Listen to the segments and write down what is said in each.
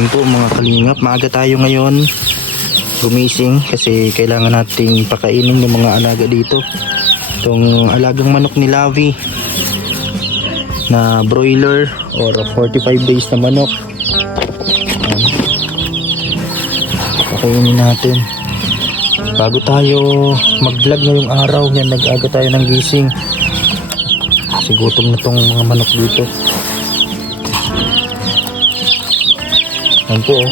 morning po mga kalingap. Maaga tayo ngayon gumising kasi kailangan nating pakainin yung mga alaga dito. Itong alagang manok ni Lavi na broiler or 45 days na manok. Pakainin natin. Bago tayo mag-vlog ngayong araw, yan nag-aga tayo ng gising. Kasi gutom na tong mga manok dito. Yan po,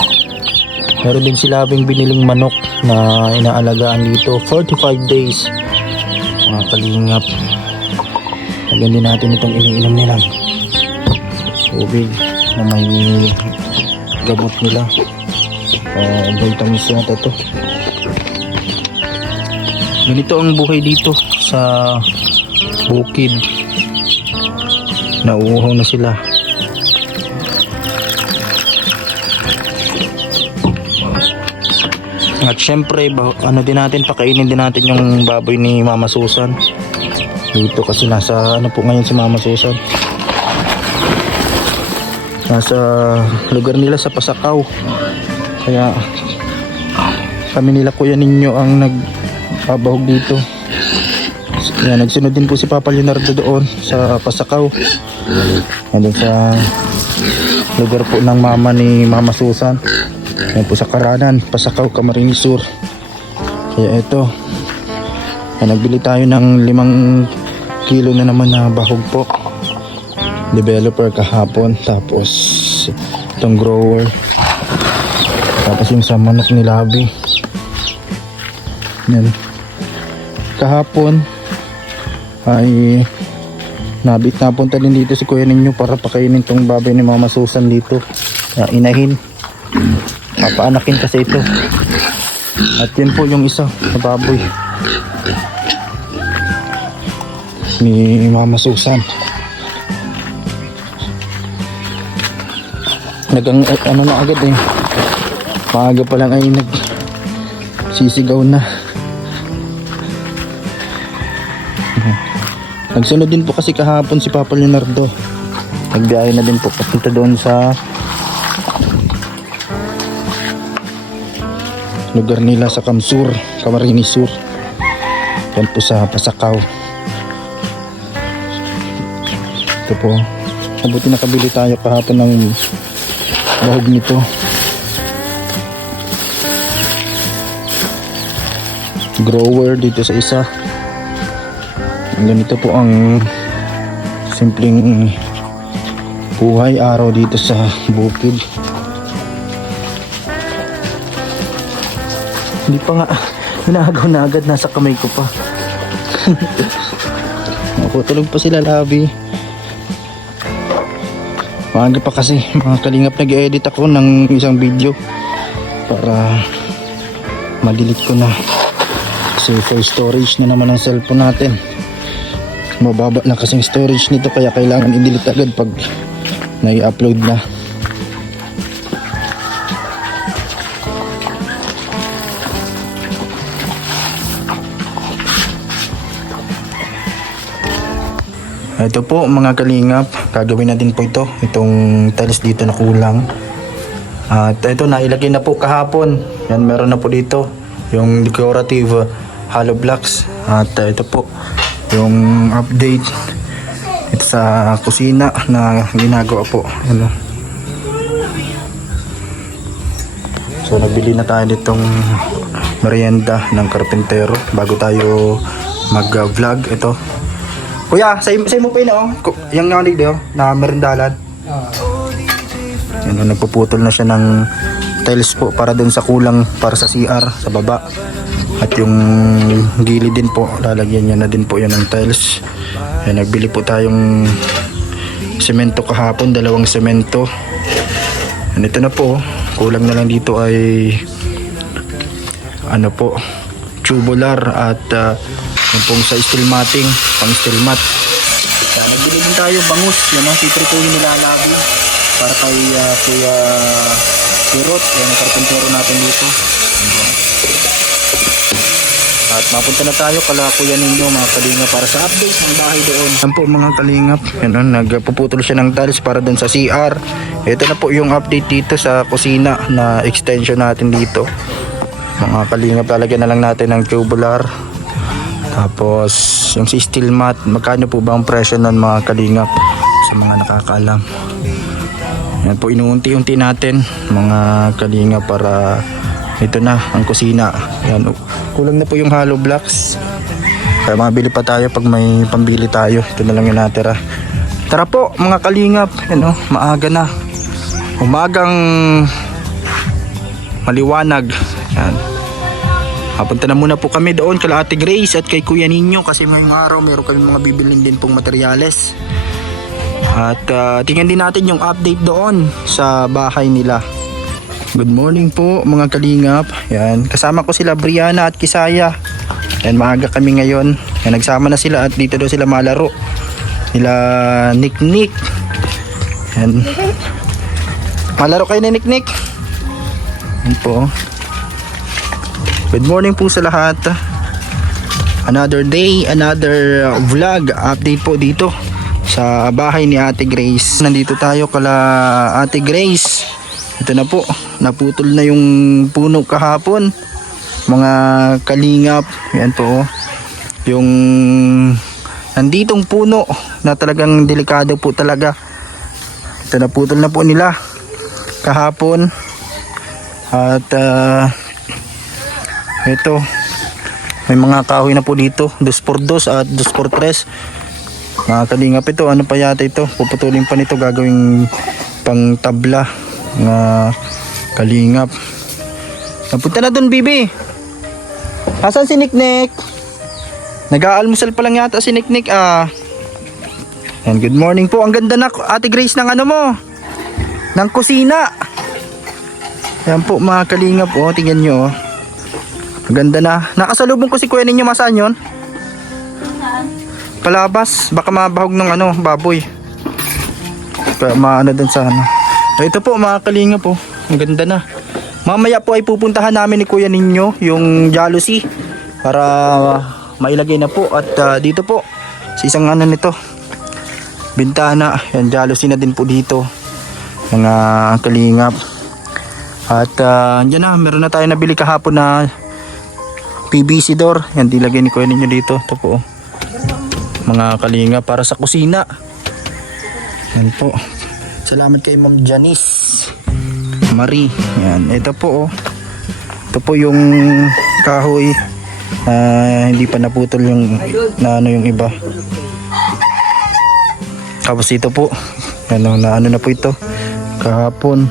meron din si Laving biniling manok na inaalagaan dito 45 days mga kalingap. Lagyan din natin itong iniinom nilang tubig na may gamot nila, vitamins yata to. Ganito ang buhay dito sa bukid. Nauuhaw na sila. At syempre, ano din natin, pakainin din natin yung baboy ni Mama Susan. Dito kasi nasa ano po ngayon si Mama Susan. Nasa lugar nila sa Pasakaw. Kaya kami nila Kuya Ninyo ang nagbabahog dito. Yan, nagsunod din po si Papa Leonardo doon sa Pasakaw. Nandun sa lugar po ng mama ni Mama Susan. Yan po sa Karanan, Pasakaw, Camarines Sur. Kaya ito, nagbili tayo ng 5 kilo na naman na bahog po. Developer kahapon. Tapos itong grower. Tapos yung sa manok ni Lavi. Yan. Kahapon ay napunta din dito si Kuya Ninyo para pakainin tong baboy ni Mama Susan dito. Inahin. Papaanakin kasi ito. At yan po yung isa na baboy ni Mama Susan. Ano na agad eh. Maaga pa lang ay nagsisigaw na. Nagsunod din po kasi kahapon si Papa Leonardo. Nagbiyahe na din po papunta doon sa lugar nila sa Kamsur, Camarines Sur. Yan po sa Pasakaw. Ito po. Mabuti nakabili tayo kahapon ng bahog nito. Grower dito sa isa. Ganito po ang simpleng buhay araw dito sa bukid. Hindi pa nga hinagaw na agad, nasa kamay ko pa. Ako, tulog pa sila Lavi. Maaga pa kasi mga kalingap, nag-edit ako ng isang video para ma-delete ko na. Kasi full storage na naman ang cellphone natin. Mababa na kasing storage nito kaya kailangan i-delete agad pag nai-upload na. Ito po mga kalingap, gagawin natin po itong tiles dito na kulang. At ito, nailagay na po kahapon. Yan, meron na po dito yung decorative hollow blocks. At ito po yung update ito sa kusina na ginagawa po. Ano? So nagbili na tayo ditong merienda ng karpintero bago tayo mag-vlog. Ito Kuya, say mo pa yun yung nanig daw na merindalan. Yan, nagpuputol na siya ng tiles po para dun sa kulang para sa CR sa baba. At yung gilid din po, lalagyan niya na din po yun ng tiles. Yan, nagbili po tayong semento kahapon, 2 semento. Yan, ito na po, kulang na lang dito ay ano po, tubular at yung pong sa steel matting, pang steel mat. Nagbili din tayo bangus, yan ang titrituhin nila Lavi para kay Kuya Sirot, yung karpentero natin dito. At mapunta na tayo kala kuya ninyo mga kalingap para sa update ng bahay doon. Yan po mga kalingap, yan, nagpuputol siya ng tiles para doon sa CR. Ito na po yung update dito sa kusina na extension natin dito. Mga kalingap, lalagyan na lang natin ng tubular. Tapos yung si steel mat, magkano po ba ang presyo nun mga kalingap sa mga nakakaalam. Yan po, inuunti-unti natin mga kalingap para ito na ang kusina. Yan, kulang na po yung hollow blocks. Kaya mabili pa tayo pag may pambili tayo. Ito na lang yung natira. Tara po mga kalingap. Yan, maaga na. Umagang maliwanag. Yan. Papunta na muna po kami doon kay Ate Grace at kay Kuya Ninyo kasi ngayong araw meron kami mga bibilin din pong materyales. At tingnan din natin yung update doon sa bahay nila. Good morning po mga kalingap. Yan, kasama ko sila Brianna at Kisaya. Yan, maaga kami ngayon. Yan, nagsama na sila at dito daw sila malaro. Nila Nick. Yan. Malaro kayo na Nick. Yan po. Good morning po sa lahat. Another day, another vlog update po dito sa bahay ni Ate Grace. Nandito tayo kala Ate Grace. Ito na po, naputol na yung puno kahapon mga kalingap. Yan po, yung nanditong puno na talagang delikado po talaga. Ito, naputol na po nila kahapon. At ito, may mga kahoy na po dito, 2x2 at 2x3 mga kalingap. Ito, ano pa yata ito, puputulin pa nito, gagawing pang tabla mga kalingap. Napunta na dun, Bibi. Asan si Nick? Nag-aalmusal pa lang yata si Nick. And good morning po. Ang ganda na Ate Grace ng ano mo, ng kusina. Yan po mga kalingap. Tingnan nyo. Ang ganda na. Nakasalubong ko si Kuya Ninyo. Masaan yun? Palabas. Baka mabahog ng baboy. Maano dun sa Ito po mga kalinga po. Ang ganda na. Mamaya po ay pupuntahan namin ni Kuya Ninyo yung jealousy para mailagay na po. At dito po sa isang nito, bintana. Yan, jealousy na din po dito mga kalingap. At dyan na, meron na tayo nabili kahapon na PVC door. Yan, dilagay ni Kuya Ninyo dito. Ito po mga kalingap para sa kusina. Yan po. Salamat kay Ma'am Janice Marie. Yan, ito po ito po yung kahoy. Hindi pa naputol yung yung iba. Tapos ito po, na po ito kahapon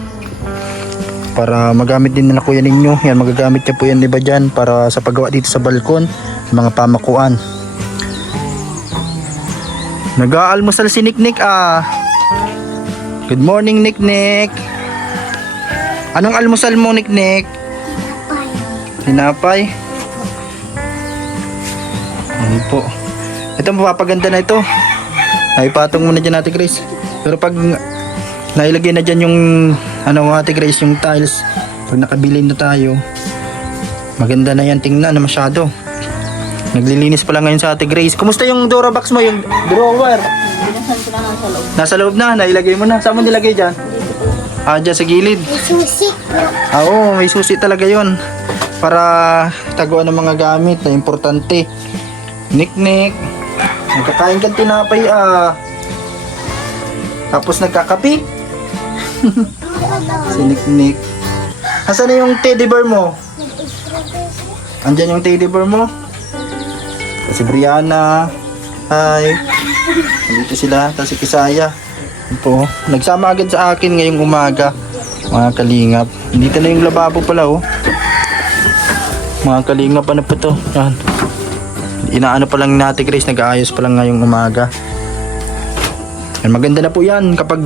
para magamit din na Kuya Ninyo. Yan, magagamit niya po yan iba dyan para sa paggawa dito sa balkon, mga pamakuan. Nag-aalmusal si Nick. Good morning, Nick. Anong almusal mo, Nick? Tinapay. Ano po? Ito, mapapaganda na ito. Ay, patong muna dyan, Ate Grace. Pero pag nailagay na dyan yung Ate Grace, yung tiles, pag nakabili na tayo, maganda na yan tingnan na masyado. Naglilinis pa lang ngayon sa Ate Grace. Kumusta yung Durabox mo, yung drawer? Nasa loob na, nailagay mo na. Saan mo nilagay dyan? Dyan sa gilid. May susi. Oo, may susi talaga yon para taguan ng mga gamit na importante. Nick, nagkakain kang tinapay tapos nagkakapi. Si Nick. Asan na yung teddy bear mo? Andyan yung teddy bear mo? Si Brianna. Hi. Nandito sila. Tapos si Kisaya. Po, nagsama agad sa akin ngayong umaga. Mga kalingap. Dito na yung lababo pala Mga kalingap, ano pa to? Yan. Inaano pa lang natin, Grace. Nag-aayos pa lang ngayong umaga. Yan, maganda na po yan kapag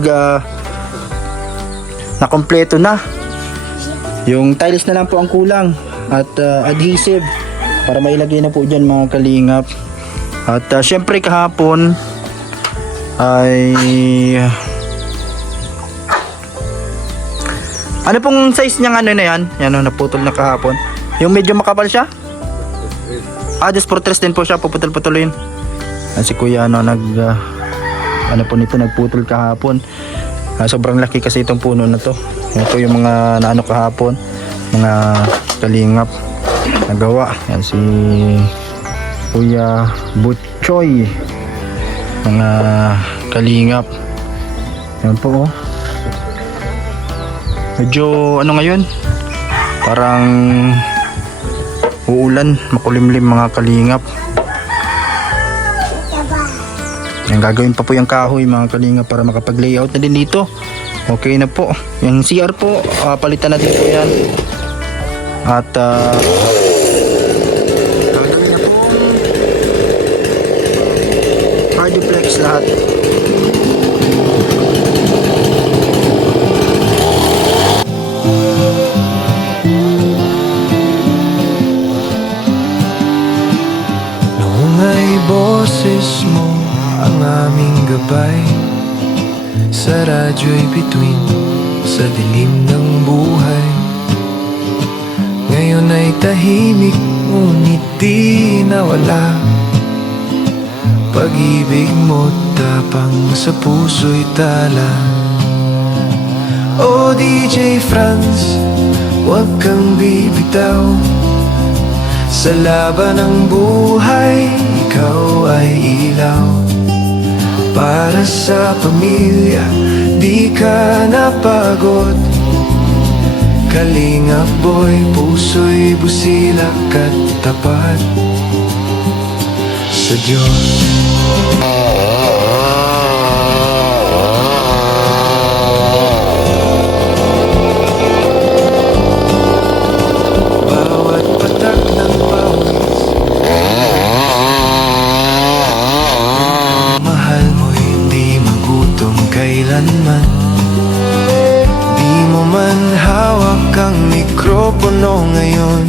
nakompleto na. Yung tiles na lang po ang kulang. At adhesive. Para mailagay na po dyan mga kalingap. At syempre kahapon ay ano pong size niyang na yan? Yan naputol na kahapon. Yung medyo makapal siya? Just for tres din po siya, puputol-putulin. Si kuya ano po nito, nagputol kahapon. Sobrang laki kasi itong puno na to. Ito yung mga naano kahapon, mga kalingap nagawa. Yan si Kuya Butchoy, mga kalingap. Yan po, oh. Medyo ano ngayon, parang uulan, makulimlim mga kalingap. Yan, gagawin pa po yung kahoy mga kalingap para makapag-layout na din dito. Okay na po. Yung CR po, palitan natin po yan. At gagawin na po harduplex lahat. Noong ay boses mo ang aming gabay, sa radyo'y bituin sa dilim ng buhay. Ngayon ay tahimik, ngunit di nawala. Pag-ibig mo tapang sa puso'y tala. O DJ Franz, huwag kang bibitaw. Sa laban ng buhay, ikaw ay ilaw. Para sa pamilya, di ka napagod. Kalingap boy, puso'y busilak at tapat sa Diyos. Bawat patak ng pawis, mahal mo hindi magutom kailanman. Di mo man hawak ang mikropono ngayon,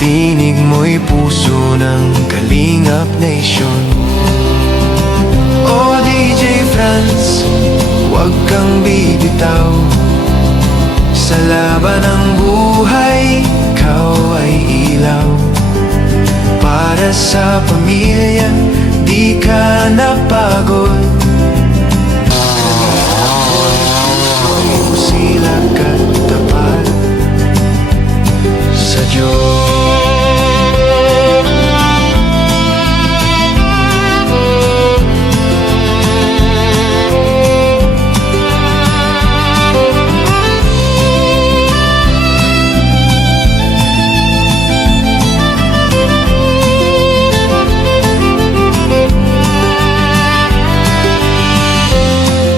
tinig mo'y puso ng Kalingap Nation. O DJ Franz, huwag kang bibitaw. Sa laban ng buhay, ikaw ay ilaw. Para sa pamilya, di ka napagod. Puso'y busilak at tapat sa Diyos.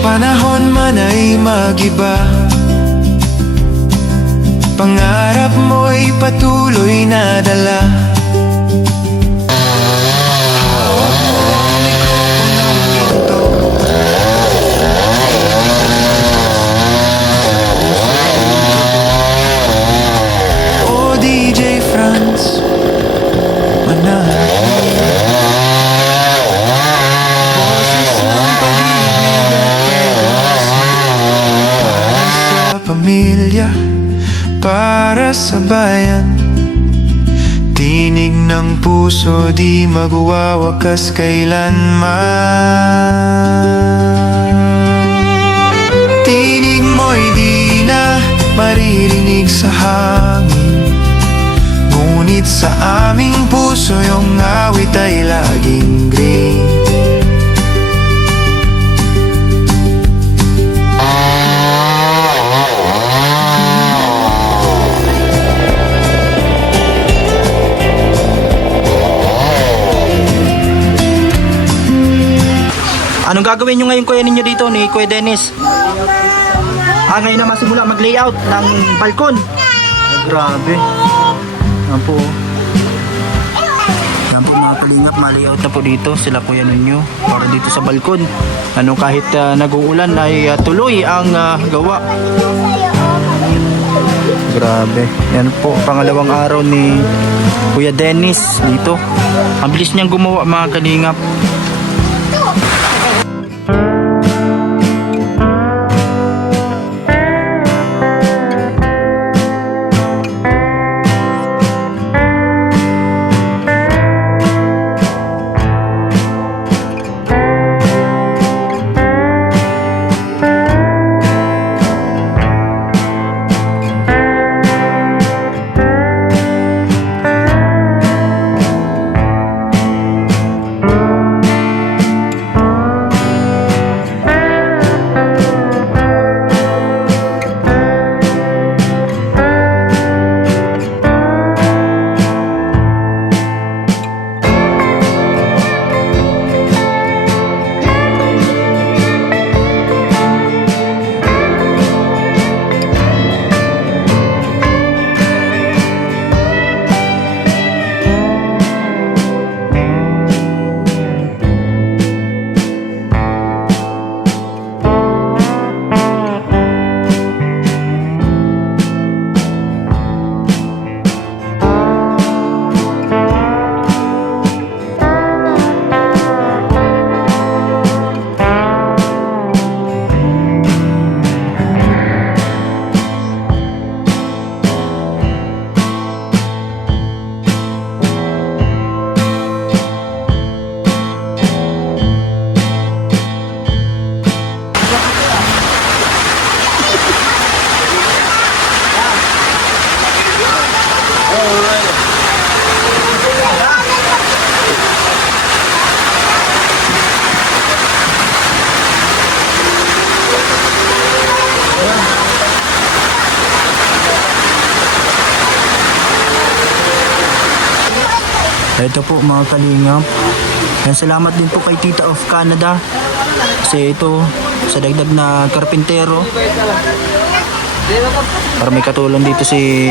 Panahon man ay mag-iba, pangarap mo'y patuloy na dala. Hawak mo ang mikroponong ginto. O DJ Franz, manahal boses ng pag-ibig at pamilya, para sa bayan. Tinig ng puso, di magwawakas kailanman. Tinig mo'y di na maririnig sa hangin, ngunit sa aming puso yung awit ay laging green. Anong gagawin nyo ngayon kuya ninyo dito ni Kuya Dennis? Ngayon na masimula mag-layout ng balkon. Grabe. Yan po. Yan po mga kalingap, ma-layout na po dito sila kuya ninyo para dito sa balkon. Kahit nag-uulan ay tuloy ang gawa. Grabe. Yan po, pangalawang araw ni Kuya Dennis dito. Ang bilis niyang gumawa mga kalingap. Ito po mga kalingap. Yan, salamat din po kay Tita of Canada. Kasi ito, sa dagdag na karpintero. Para may katulong dito si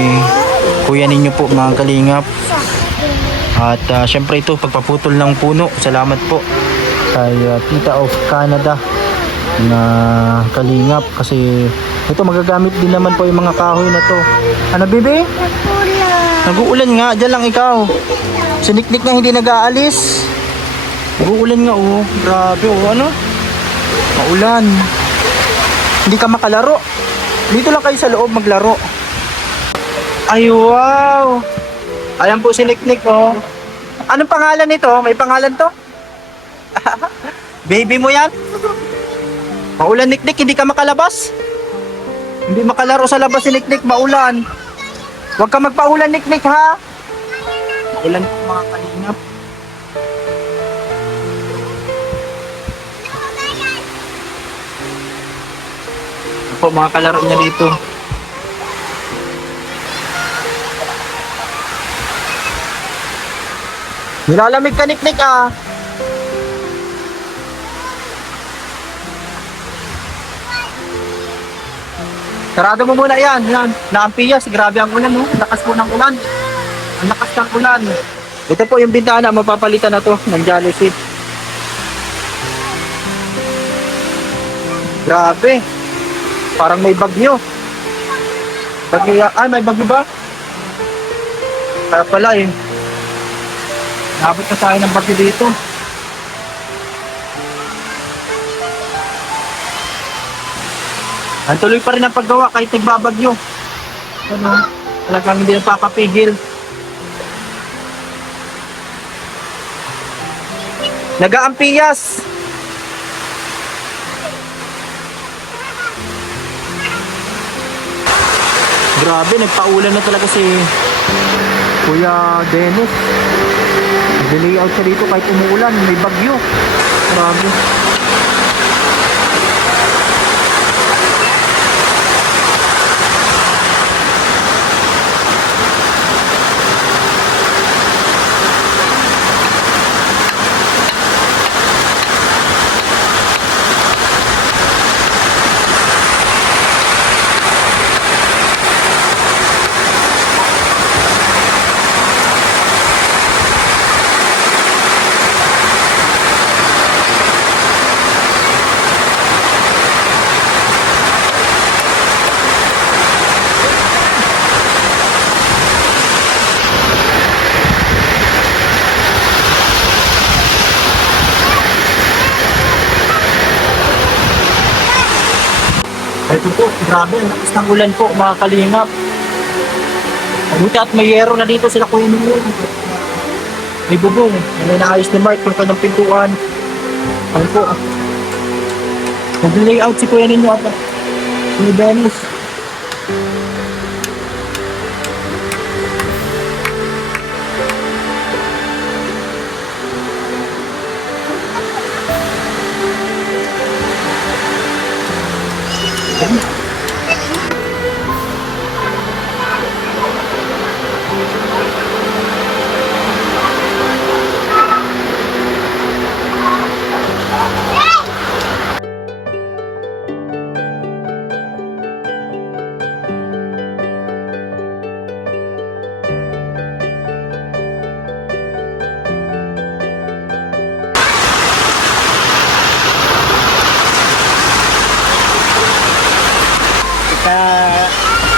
kuya ninyo po mga kalingap. At syempre ito, pagpaputol ng puno. Salamat po kay Tita of Canada na kalingap. Kasi ito magagamit din naman po yung mga kahoy na to. Ano bebe? Nag-uulan nga, dyan lang ikaw. Siniknik nga hindi nag-aalis. Nag-uulan nga oh. Grabe oh, ano? Maulan. Hindi ka makalaro. Dito lang kayo sa loob maglaro. Ay wow. Ayan po siniknik oh. Anong pangalan nito? May pangalan to? Baby mo yan? Maulan niknik, hindi ka makalabas? Hindi makalaro sa labas siniknik, maulan. Huwag ka magpaulan niknik ha. Maulan po mga kalingap. Po mga kalaro niya dito. Nilalamig ka niknik ah. Sarado mo muna yan. Yan. Naampiyas. Grabe ang ulan no. Lakas po ng ulan. Ang lakas ng ulan. Ito po yung bintana. Mapapalitan na to ng jealousy. Grabe. Parang may bagyo. Bagyo, may bagyo ba? Kaya pala eh. Nabot na tayo ng bagyo dito. Ang tuloy pa rin ang paggawa kahit nagbabagyo. Ano? Talagang hindi napapapigil. Nag-aampiyas. Grabe, nagpaulan na talaga si Kuya Dennis. Nag-layout siya dito kahit umuulan, may bagyo. Grabe. Ito po, grabe, ang lakas ng ulan po mga kalingap. Mabuti at may yero na dito sila kuya ninyo. May bubong, may naayos ni Mark yung kanyang pintuan. Ano po, mag-layout si kuya ninyo at si Dennis.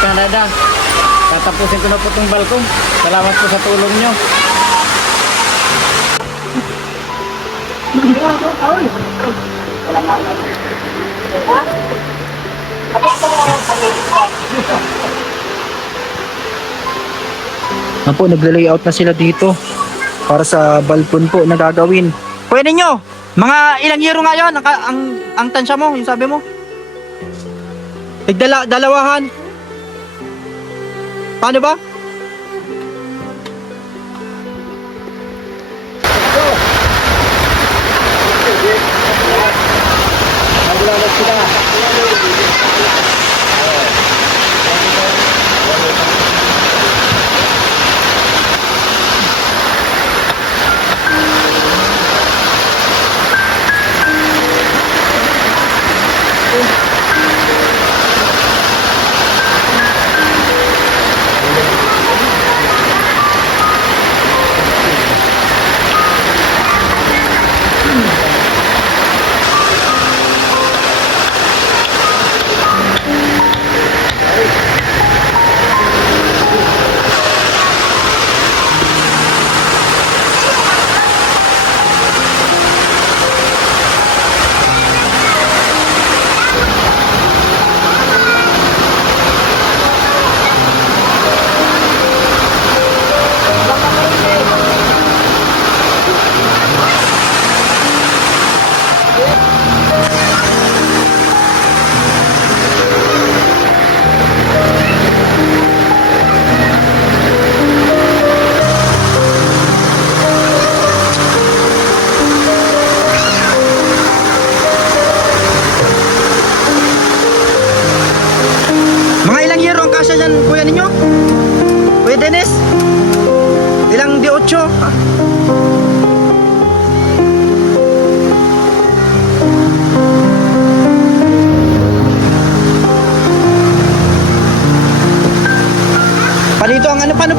Canada, tatapusin ko na po itong balkon. Salamat po sa tulong nyo. Po, nagle-layout na sila dito para sa balkon po na gagawin. Kuya ninyo, mga ilang yero nga yun ang tansya mo, yung sabi mo? Dalawahan. Paano ba?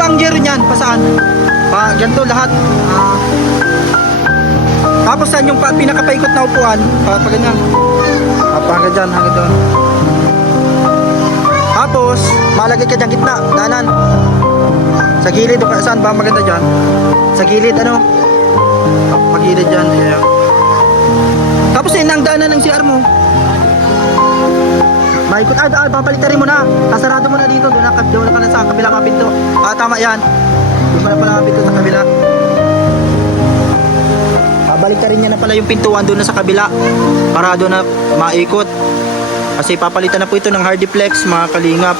ba ang gero niyan? Pasaan? Ganito lahat. Tapos saan yung pinakapaikot na upuan? Pa ganyan. Hanggang dyan, hanggang doon. Tapos, malagay ka dyan gitna, daanan. Sa gilid, o saan ba maganda dyan? Sa gilid, ano? Magilid dyan, yeah. Tapos yun ang daanan ng CR mo. Maikot, papalitarin mo na. Kasarado mo na dito, doon ka na sa kabilang pinto. Tama yan. Doon mo na pala pinto sa kabila. Baliktarin niya na pala yung pintuan doon na sa kabila para doon na maikot. Kasi papalitan na po ito ng Hardiplex, mga kalingap.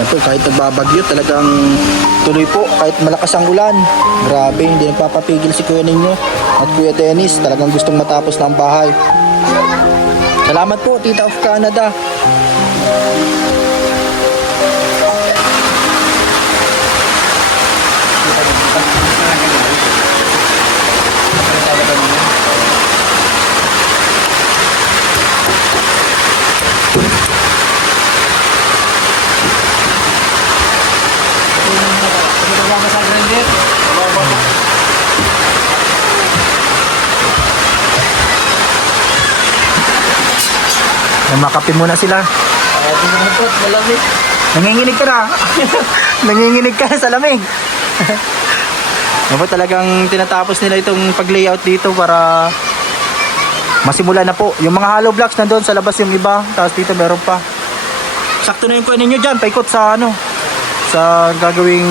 Ito, kahit nagbabagyo talagang tuloy po kahit malakas ang ulan. Grabe, hindi nagpapapigil si Kuya ninyo at Kuya Dennis, talagang gustong matapos na ang bahay. Salamat po, Tita of Canada. Makape muna sila. Nanginginig ka na. Nanginginig ka na sa lamig. Talagang tinatapos nila itong pag-layout dito para masimula na po. Yung mga hollow blocks nandoon sa labas yung iba. Tapos dito meron pa. Sakto na yung kuha ninyo dyan. Paikot sa sa gagawing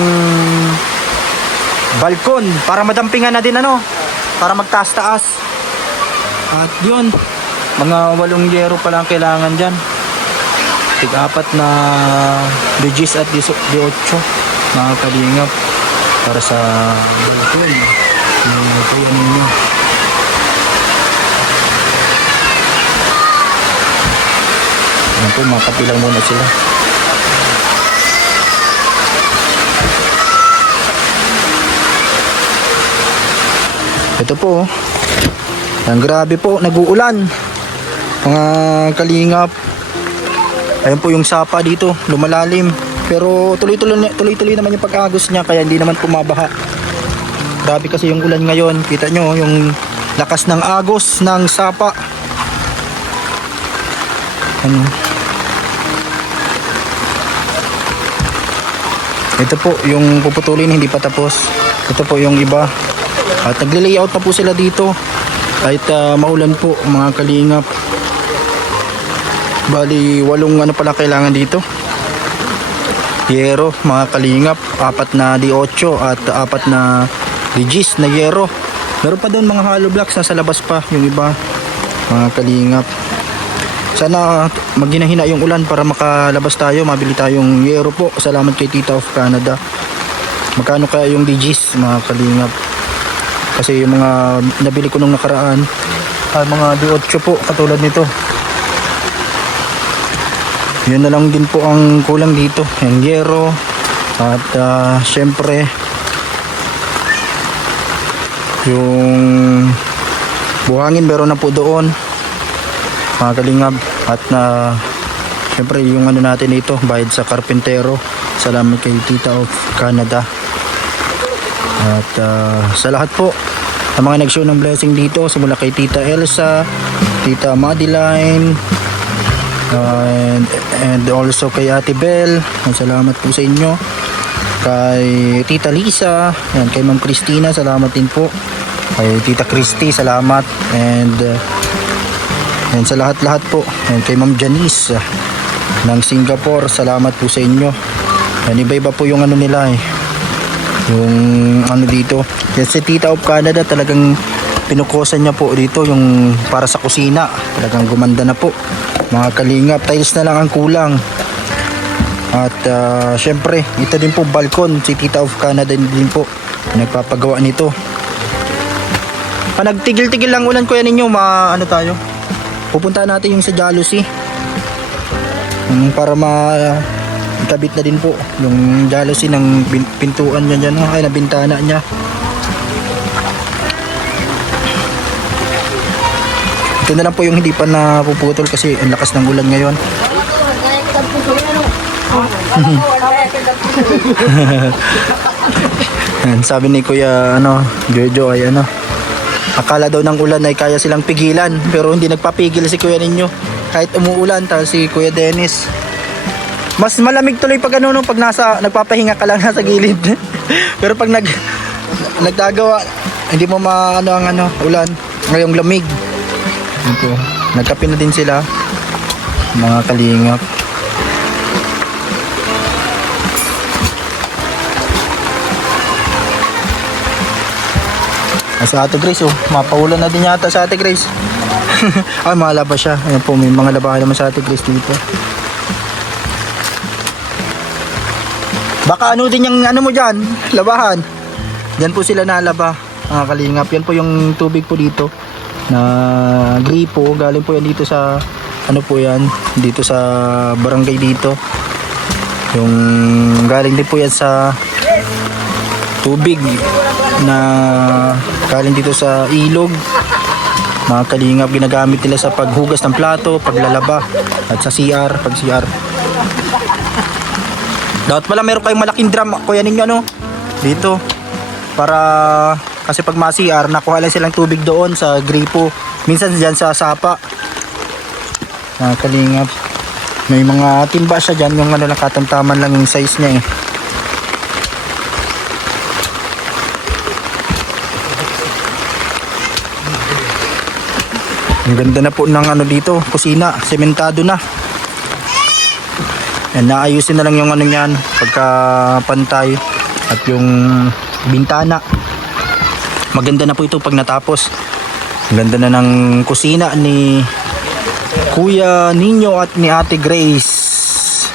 balkon. Para madampingan na din para magtaas-taas. At yun. Mga 8 yero pa lang kailangan dyan. Tig-4 na legis at 18 mga kalingap para sa yun, yung kaya ninyo. Yan po, makapilang muna sila. Ito po, ang grabe po, nag-uulan mga kalingap. Ayun po yung sapa dito, lumalalim. Pero tuloy-tuloy naman yung pag-agos niya, kaya hindi naman pumabaha. Grabe kasi yung ulan ngayon. Kita nyo yung lakas ng agos ng sapa. Ito po yung puputulin, hindi pa tapos. Ito po yung iba. At nagle-layout na po sila dito. Kahit maulan po mga kalingap. Bali 8 pala kailangan dito. Yero mga kalingap, 4 na D8 at 4 na digis na yero. Meron pa doon mga hollow blocks na sa labas pa yung iba mga kalingap. Sana maghina-hina yung ulan para makalabas tayo, mabili tayong yero po. Salamat kay Tita of Canada. Magkano kaya yung digis mga kalingap? Kasi yung mga nabili ko nung nakaraan ay mga D8 po katulad nito. Yun na lang din po ang kulang dito, yung yero. At syempre yung buhangin meron na po doon mga kalingap. At syempre yung natin ito, bayad sa karpentero. Salamat kay Tita of Canada. At sa lahat po ng mga nag-show ng blessing dito, simula kay Tita Elsa, Tita Madeline, and also kay Ate Bell, salamat po sa inyo. Kay Tita Lisa, and kay Ma'am Christina, salamat din po. Kay Tita Christy, salamat. And sa lahat-lahat po, and kay Ma'am Janice ng Singapore, salamat po sa inyo. And iba-iba po yung nila yung dito. Yan si Tita of Canada, talagang pinukusan niya po dito yung para sa kusina. Talagang gumanda na po mga kalingap. Tiles na lang ang kulang. At syempre ito din po balkon, si Tita of Canada din po nagpapagawa nito. Nagtigil-tigil lang ulan kuya ninyo, tayo pupunta natin yung sa Jalousie para kabit na din po yung Jalousie ng pintuan niya dyan, ay na bintana niya. Ito na lang po yung hindi pa napuputol kasi ang lakas ng ulan ngayon. Yan, sabi ni Kuya Jojo ay akala daw ng ulan ay kaya silang pigilan, pero hindi nagpapigil si Kuya ninyo kahit umuulan. Tapos si Kuya Dennis, mas malamig tuloy pag pag nagpapahinga ka lang nasa gilid. Pero pag nagdagawa, hindi mo maano ang ulan, ngayong lamig. Ito, nagkape na din sila, mga kalingap. Sa Ate Grace, mapaulan na din yata sa Ate Grace. Ay, malaba siya. Ayan po, may mga labahan naman sa Ate Grace dito. Baka din yung mo dyan, labahan. Diyan po sila nalaba, mga kalingap. Yan po yung tubig po dito na gripo. Galing po yan dito sa po yan, dito sa barangay dito. Yung galing din po yan sa tubig na galing dito sa ilog. Mga kalingap, ginagamit nila sa paghugas ng plato, paglalaba, at sa CR, pag CR. Dapat pala meron kayong malaking drum, kuya ninyo dito. Para kasi pag ma-CR, nakuha lang silang tubig doon sa gripo. Minsan dyan sa sapa. Mga kalingap, may mga timba siya dyan, yung lang katamtaman lang yung size niya eh. Ang ganda na po ng dito, kusina, sementado na. Yan, naayusin na lang yung niyan, pagka pantay, at yung bintana. Maganda na po ito pag natapos. Ang ganda na ng kusina ni Kuya Nino at ni Ate Grace.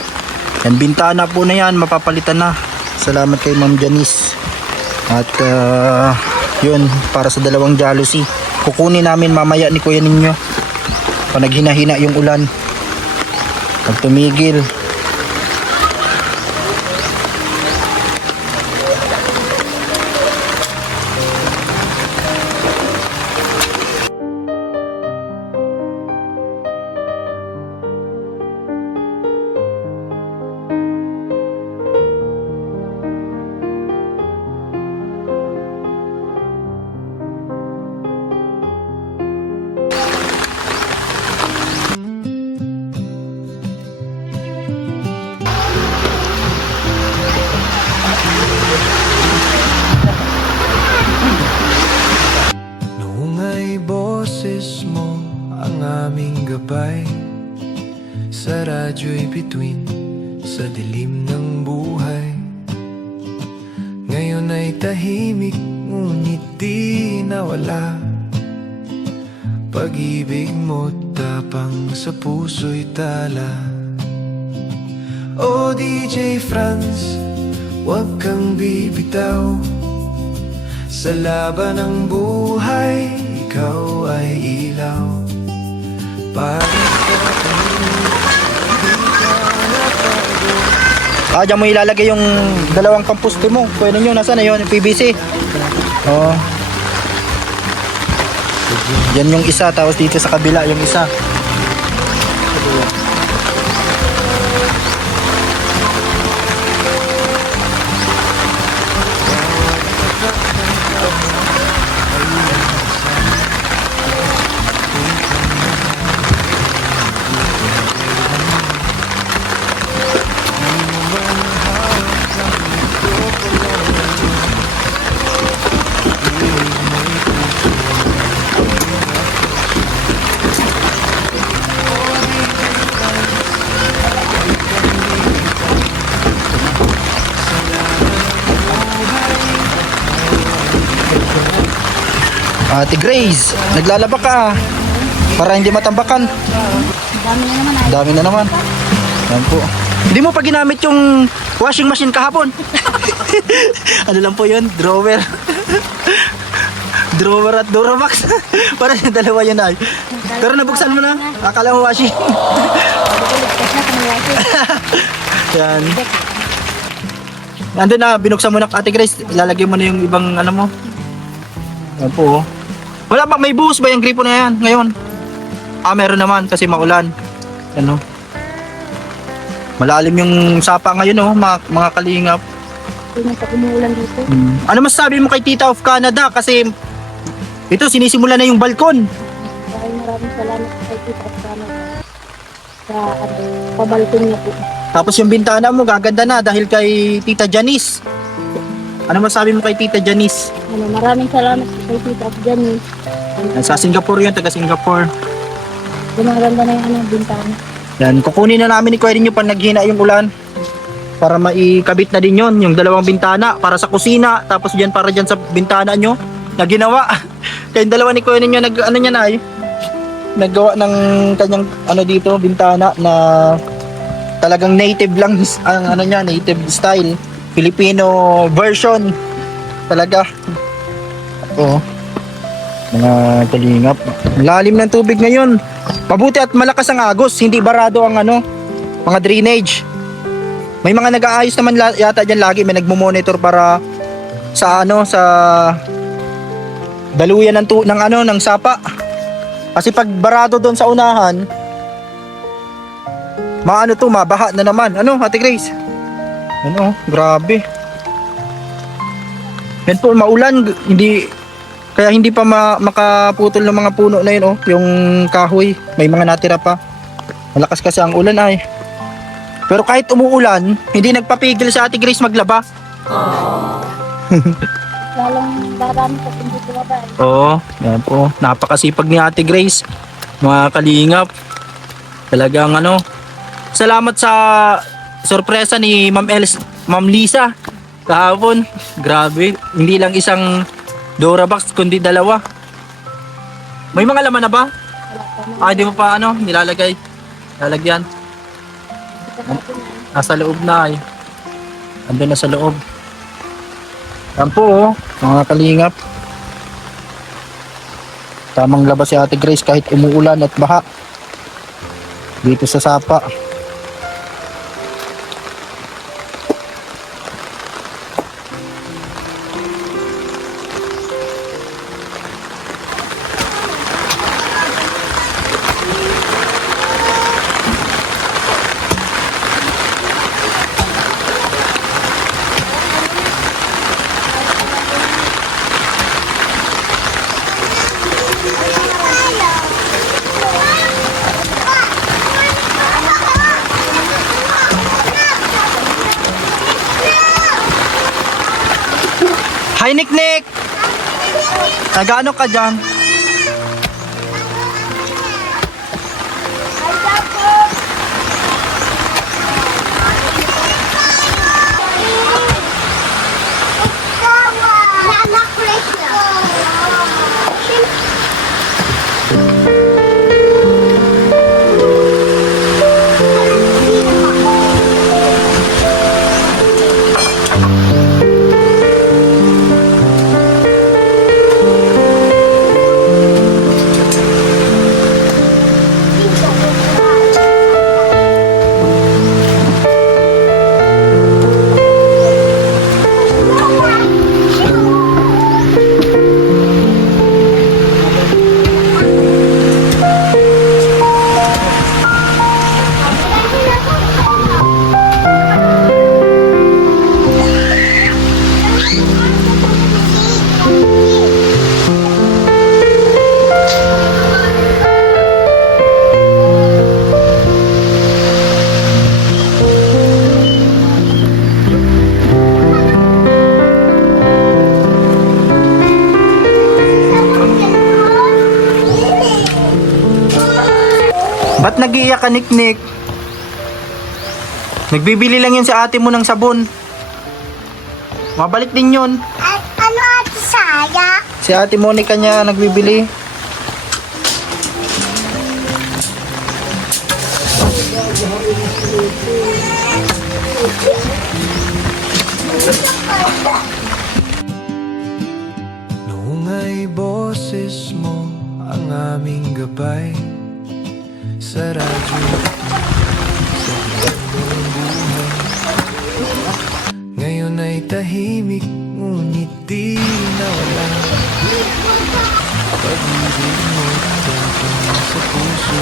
Yan, bintana po na yan, mapapalitan na. Salamat kay Ma'am Janice. At yun, para sa dalawang jalousie. Kukunin namin mamaya ni Kuya Ninyo pag naghina-hina yung ulan, pag tumigil. Sa radyo'y bituin sa dilim ng buhay. Ngayon ay tahimik, ngunit di nawala. Pag-ibig mo't tapang sa puso'y tala. O DJ Franz, huwag kang bibitaw. Sa laban ng buhay, ikaw ay ilaw. Diyan mo ilalagay yung dalawang pampuste mo. Kuya ninyo, nasaan na yun? Yung PVC. Oo. Yan yung isa, tapos dito sa kabila yung isa. Ate Grace, naglalaba ka para hindi matambakan. Dami na naman. Yan po. Hindi mo pa ginamit yung washing machine kahapon. Ano lang po yun? Drawer. Drawer at Duramax. Para sa dalawa yun ay. Pero nabuksan mo na. Akala mo washing. Yan. Nandun na, binuksan mo na Ate Grace. Ilalagay mo na yung ibang mo. Yan po. Wala ba, may buhos ba yung gripo na yan ngayon? Meron naman kasi maulan. Ano? Malalim yung sapa ngayon, oh, mga kalingap. Hindi na pa umuulan dito. Ano masasabi mo kay Tita of Canada? Kasi ito, sinisimula na yung balkon. Maraming salamat kay Tita of Canada sa pabalkon niya po. Tapos yung bintana mo, gaganda na dahil kay Tita Janice. Ano masasabi mo kay Tita Janice? Maraming salamat kay Tita of Janice. Sa Singapore yun, taga Singapore. Gumaganda na yung bintana. Yan, kukunin na namin ni Kuya Rinyo pag naghina yung ulan. Para maikabit na din yon yung dalawang bintana para sa kusina. Tapos dyan para dyan sa bintana nyo na ginawa. Kaya yung dalawa ni Kuya Rinyo naggawa ng kanyang dito, bintana na talagang native lang ang native style. Filipino version. Talaga. Oo. Mga kalingap. Lalim ng tubig ngayon. Mabuti at malakas ang agos, hindi barado ang mga drainage. May mga nag-aayos naman yata diyan lagi, may nagmo-monitor para sa sa daluyan ng sapa. Kasi pag barado doon sa unahan, mabaha na naman. Ate Grace? Grabe. Yan po, maulan, kaya hindi pa makaputol ng mga puno na yun, yung kahoy. May mga natira pa. Malakas kasi ang ulan ay. Pero kahit umuulan, hindi nagpapigil sa Ate Grace maglaba. Lalong darami sa hindi ko ba. Oo, yan po. Napakasipag ni Ate Grace. Mga kalingap. Talagang salamat sa sorpresa ni Ma'am Lisa kahapon. Grabe, hindi lang isang Dora box kundi dalawa. May mga laman na ba? Di mo pa nilalagay. Lalagyan. Nasa loob na ay. Andun na sa loob. Yan po, mga kalingap. Tamang labas si Ate Grace kahit umuulan at baha. Dito sa sapa. Hi, Nick! Nagano ka dyan? Ba't nag-iiyak ka, Nick? Nagbibili lang yun si ate mo ng sabon. Mabalik din yun. Ano ate Saya? Si ate Monica niya nagbibili. Noong ay boses mo ang aming gabay sa radyo, sa buong buhay. Ngayon ay tahimik, ngunit di nawala. Pag-ibig mo, tangking sa puso.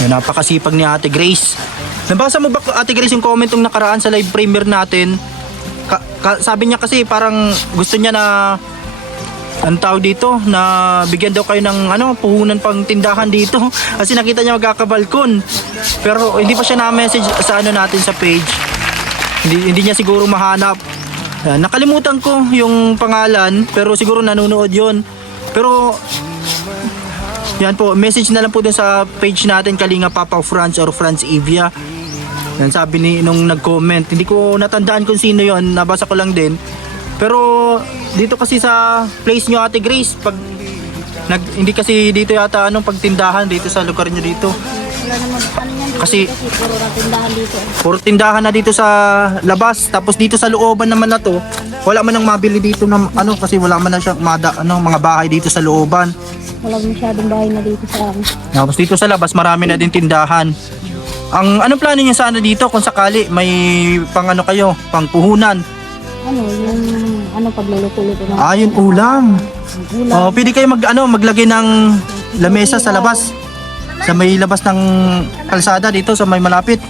Yan, napakasipag ni Ate Grace. Nabasa mo ba, Ate Grace, yung comment ng nakaraan sa live premiere natin? Sabi niya kasi parang gusto niya na ang tawag dito, na bigyan daw kayo ng puhunan pang tindahan dito. Kasi nakita niya magkakabalkon. Pero hindi pa siya na-message sa natin sa page. Hindi niya siguro mahanap. Nakalimutan ko yung pangalan, pero siguro nanonood yun. Pero yan po, message na lang po dun sa page natin, Kalinga Papa Franz or Franz Evia. Yan, sabi nung nag-comment. Hindi ko natandaan kung sino yon, nabasa ko lang din. Pero dito kasi sa place nyo, Ate Grace, hindi kasi dito yata pagtindahan dito sa lugar nyo dito. Wala naman, ano yan dito, Kasi puro na tindahan dito. puro tindahan na dito sa labas. Tapos dito sa looban naman na to, wala man nang mabili dito na kasi wala man na siyang mga bahay dito sa looban. Wala masyadong bahay na dito sa amin. Tapos dito sa labas marami na din tindahan. Anong plano niyo sana dito kung sakali may kayo, pang puhunan? Yung pagluluto-luto na. Yung ulam. Ulam. Pwede kayo maglagay ng lamesa sa labas. Sa may labas ng kalsada dito sa may malapit.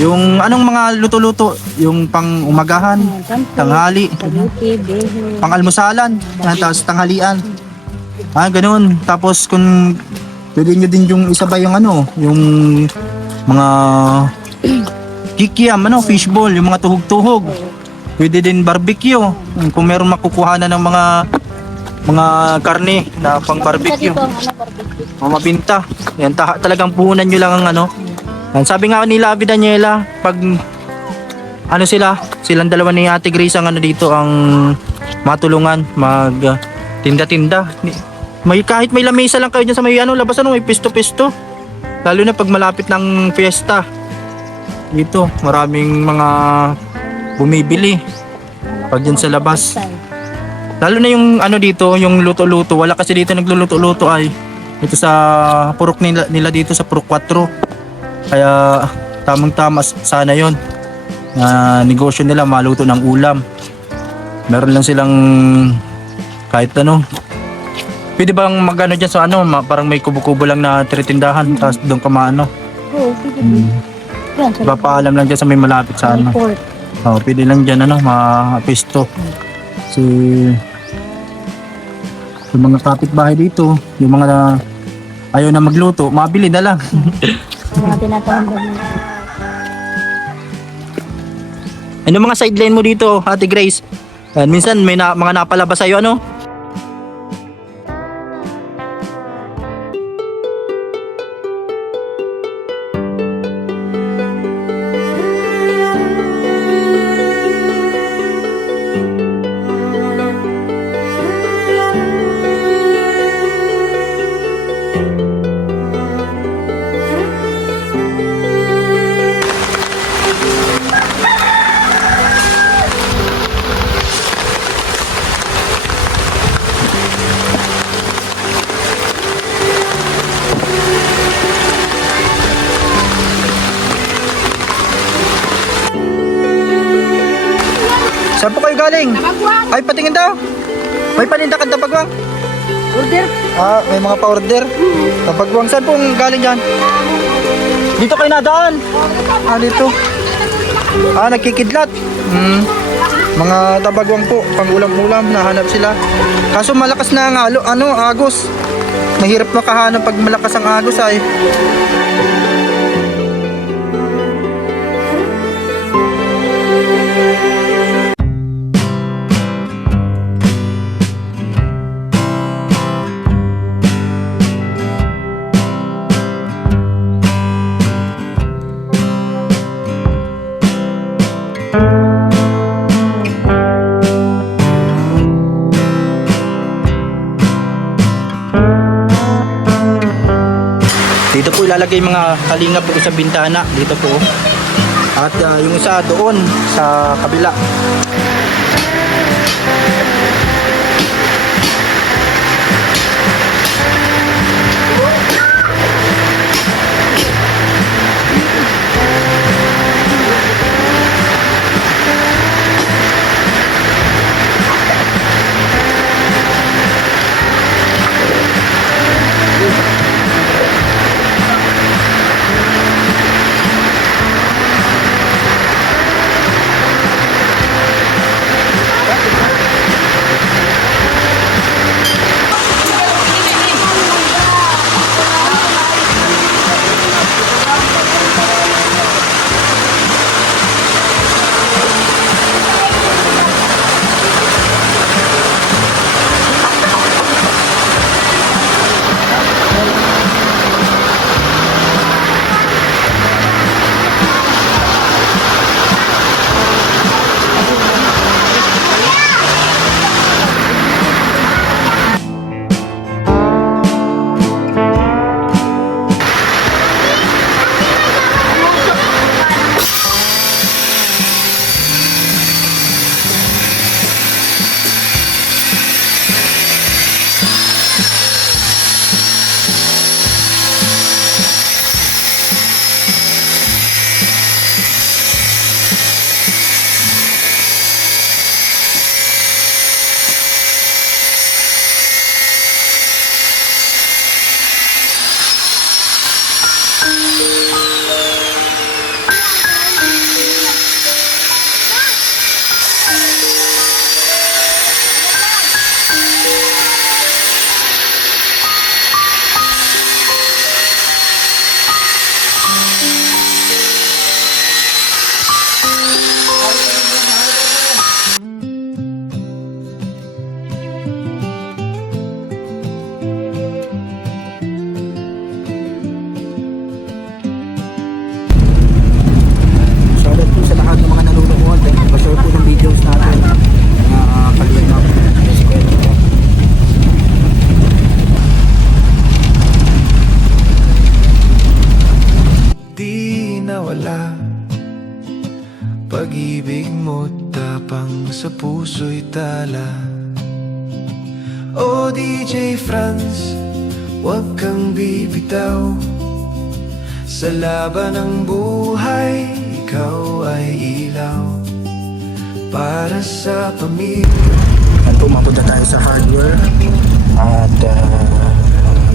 Yung mga luto-luto, yung pang umagahan, tanghali, Paluti, beho. pang almusalan, tapos tanghalian. Ganun. Tapos kung pwede nyo din yung isabay yung yung mga kikiam, fishball, yung mga tuhog-tuhog. Pwede din barbecue. Kung meron makukuha na ng mga karne na pang barbecue. Dito ang barbecue. Mabinta. Yan, talagang puhunan nyo lang ang Yan, sabi nga nila Abby Daniela, pag silang dalawa ni Ate Grace ang dito ang matulungan, mag tinda-tinda. Kahit may lamesa lang kayo dyan sa may labas may pisto-pisto. Lalo na pag malapit ng fiesta. Dito, maraming mga bumibili pag dyan sa labas. Lalo na yung dito, yung luto-luto. Wala kasi dito nagluluto-luto ay dito sa purok nila dito sa purok 4. Kaya tamang-tama sana yon na negosyo nila, maluto ng ulam. Meron lang silang kahit pwede bang dyan sa parang may kubo-kubo lang na tiritindahan tapos doon ka Oo, pwede din. Yan, sa Papaalam lang dyan sa may malapit sa airport. pwede lang dyan mapisto. Kasi yung mga kapitbahay dito, yung mga ayaw na magluto, mabili na lang. Yung mga tinatawag na. Ano mga sideline mo dito, Ate Grace? Minsan may mga napalabas sa'yo, Saan po kayo galing? Tabagwang! Ay, patingin daw. May paninda ka Tabagwang? Order! May mga pa-order. Tabagwang, saan pong galing yan? Dito kayo nadaan? Dito. Nagkikidlat. Mga Tabagwang po, pang ulam-ulam, nahanap sila. Kaso malakas na ang agos. Mahirap makahanap pag malakas ang agos ay. Dito po ilalagay mga kalinga po sa bintana. Dito po. At yung isa doon sa kabila. sa puso'y tala. O DJ Franz, huwag kang bibitaw. Sa laban ng buhay, ikaw ay ilaw para sa pamilya. Yan po, mapunta tayo sa hardware at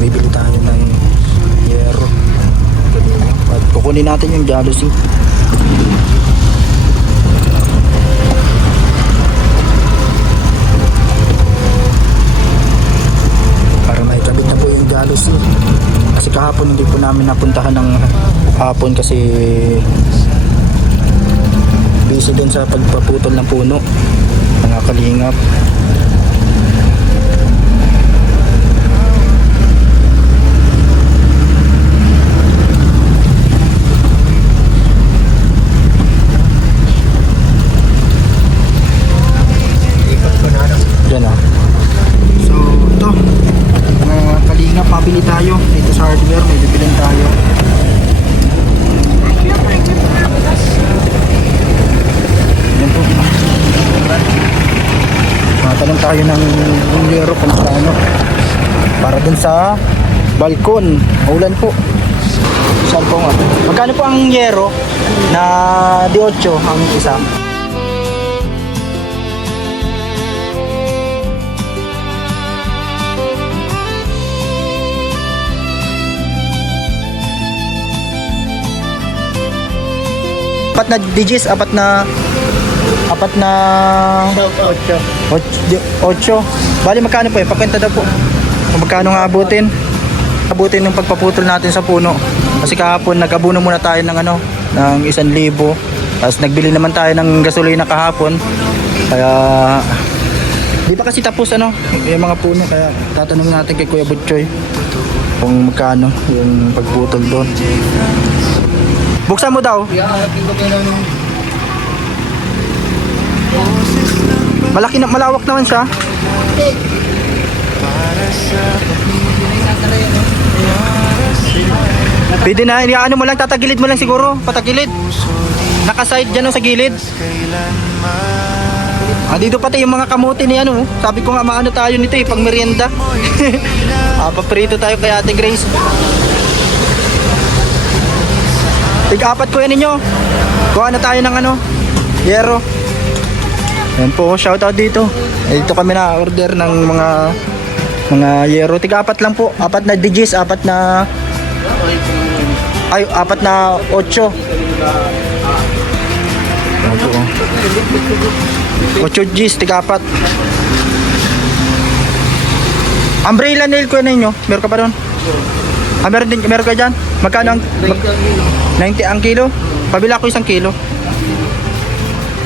bibili tayo ng yero at kukunin natin yung jealousy. Para maikabit na po yung jealousy kasi kahapon hindi po namin napuntahan ng hapon kasi busy din sa pagpaputol ng puno, mga kalingap. Yan ah. So ito, mga kalingap, mabili tayo dito sa hardware, may bibilin tayo. Yan po. Matanong tayo ng yero kung paano para dun sa balkon. Maulan po. Saan po nga? Magkano po ang yero na 18 ang isa? Apat na digits, apat na 8. Bali magkano po eh? Pakwenta daw po. Kung magkano nga abutin ng pagpaputol natin sa puno. Kasi kahapon nag-abuno muna tayo ng ng 1,000. Tapos nagbili naman tayo ng gasolina kahapon. Kaya di pa kasi tapos yung mga puno, kaya tatanungin natin kay Kuya Butchoy kung magkano yung pagputol doon. Buksan mo daw. Malawak naman siya. Pwede na, ano mo lang, tatagilid mo lang siguro, patagilid. Naka-side dyan sa gilid. Dito pati yung mga kamuti ni sabi ko nga maano tayo nito pang merienda. Paprito tayo kay Ate Grace. Tig-apat ko yan ninyo. Kuha na tayo ng yero. Yan po, shoutout dito. Dito kami na order ng mga yero. Tig-apat lang po. 4 na digits, 4 na 8. Yan po. 8 Gs, tig-apat. Umbrella nail ko yan ninyo. Meron ka pa doon? Meron ka dyan? Magkano ang 90 ang kilo? Pabila ko 1 kilo.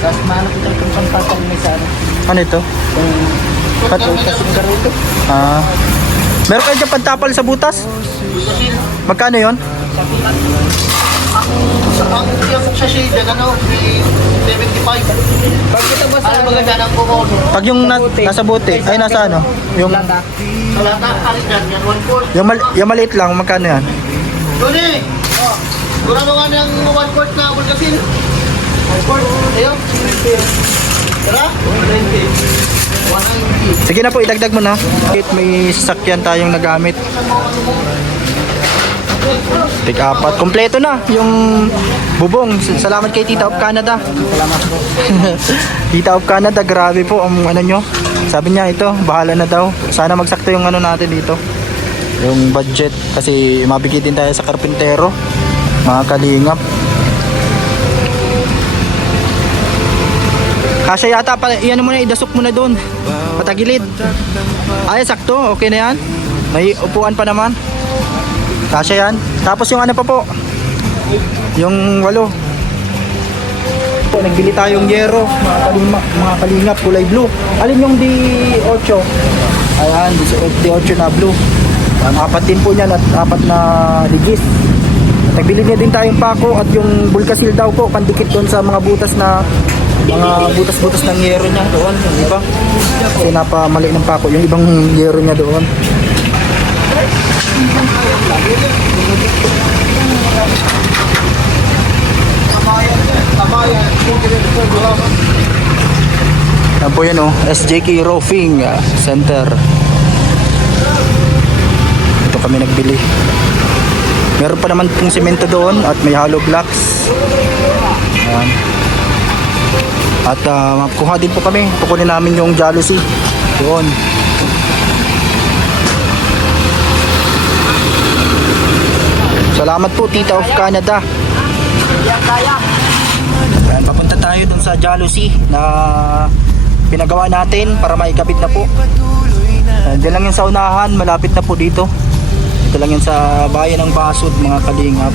Tapos mahanap ito itong pampatang may sa Ano ito? kasing ito. Meron kayo dyan pantapal sa butas? Magkano yon? Ang sa shade, 75. Pag ito ba sa maganda ng kuko? Pag yung nasa bote, ay nasa yung Lata, alis dyan, yan 1/4. yung maliit lang, magkano yan? Doni! Kurang nga ng 1/4 na bulgasin. 1/4, ayun. Tara? 190. Sige na po, idagdag mo na. May sasakyan tayong nagamit. Tig-apat. Kompleto na yung bubong. Salamat kay Tita of Canada. Salamat po. Tita of Canada, grabe po ang nyo. Sabi niya ito, bahala na daw. Sana magsakto yung natin dito. Yung budget. Kasi mabigay din tayo sa karpintero. Mga kalingap. Kasya yata, iyan mo na, idasok mo na doon. Patagilid. Ay, sakto. Okay na yan. May upuan pa naman. Kasya yan. Tapos yung pa po. Yung 8. Nagbili tayong yero. Mga kalingap, kulay blue. Alin yung D8? Ayan, D8 na blue. 4 din po yan at 4 na digis. Nagbili niya din tayong pako at yung bulkasil daw po. Pandikit doon sa mga butas na mga butas-butas ng yero niya doon, di ba? Kasi napamali ng pako yung ibang yero niya doon. Yan po yun SJK Roofing Center. Ito kami nagbili. Meron pa naman pong semento doon at may hollow blocks. Yan. At kuha din po kami. Kukunin namin yung jalousie doon. Salamat po Tita of Canada. Yan, papunta tayo dun sa jalousie na pinagawa natin para maikabit na po. Diyan lang yun sa unahan, malapit na po dito. Ito lang yun sa bayan ng Basud, mga kalingap.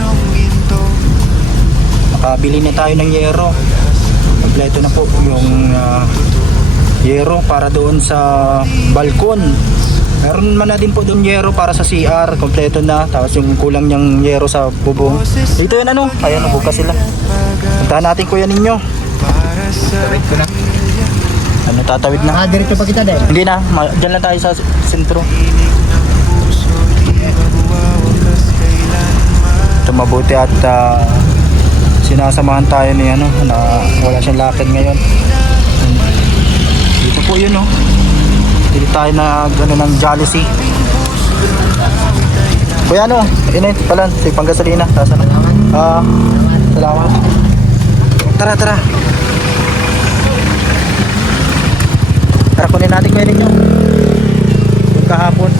Nakabili na tayo ng yero. Kompleto na po yung yero para doon sa balkon. Meron man na din po doon yero para sa CR, kompleto na. Tapos yung kulang niyang yero sa bubong. Dito yun ayan, bukas sila. Puntahan natin kuya ninyo. Tawid ko na. Ano, tatawid na? Diretso pa kita din. Hindi na, dyan lang tayo sa sentro. Ito mabuti at sinasamahan tayo ni na wala siyang lakad ngayon. Dito po yun dito tayo ng jalousie. Kuya init pala, si panggasolina. Saan na? Salamat. Tara. Tara, kunin natin kuya ninyo. Yung kahapon.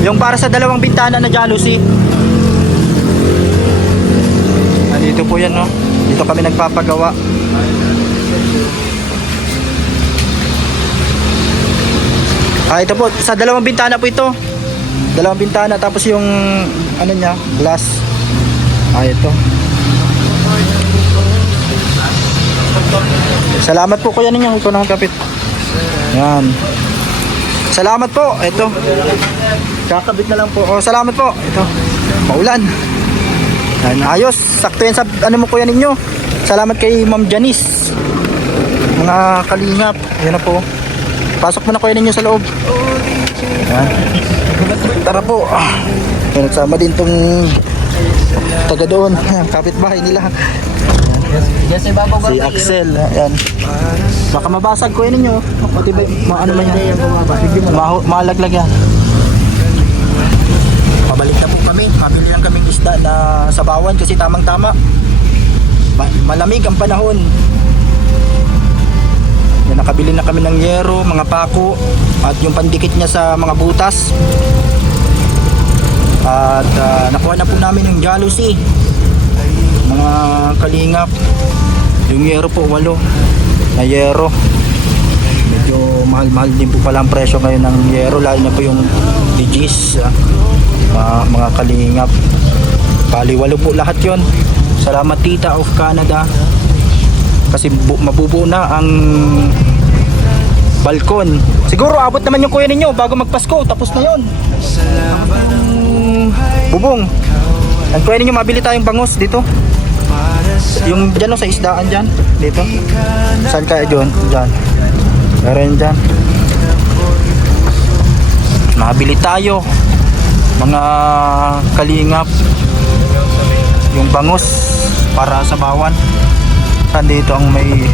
Yung para sa dalawang bintana na jalousie. Dito po yan Dito kami nagpapagawa. Ito po, sa dalawang bintana po ito. Dalawang bintana, tapos yung niya, glass. Ito. Salamat po kuya ninyo, ikaw na magkapit. Yan. Salamat po, ito. Kakabit na lang po. Salamat po. Ito. Maulan. Yan, ayos. Sakto yan sa mo kuya ninyo. Salamat kay Ma'am Janice. Mga kalingap. Yan na po. Pasok mo na kuya ninyo sa loob. Yan. Tara po. Yan, nagsama din tong taga doon. Kapitbahay nila. Si Axel. Yan. Baka mabasag kuya ninyo. Pati ba ano man yan? Malaglag yan. Pabalik na po kami. Mabili lang kaming isda na sabawan kasi tamang-tama. Malamig ang panahon. Yan, nakabili na kami ng yero, mga pako at yung pandikit niya sa mga butas. At nakuha na po namin yung jalousie. Mga kalingap. Yung yero po 8 na yero. Medyo mahal-mahal din po pala ang presyo ngayon ng yero, lalo na po yung digis. Mga kalingap. Bali 8 po lahat yon. Salamat Tita of Canada. Kasi mabubuo na ang balkon. Siguro abot naman yung kuya ninyo bago magpasko. Tapos na yon. Bubong. Ang kuya ninyo, mabili tayong bangus dito. Yung dyan sa isdaan dyan. Dito. Saan kaya dyan? Dyan. Meron dyan. Mabili tayo. Mga kalingap. Yung bangus para sa bawan. Saan dito ang may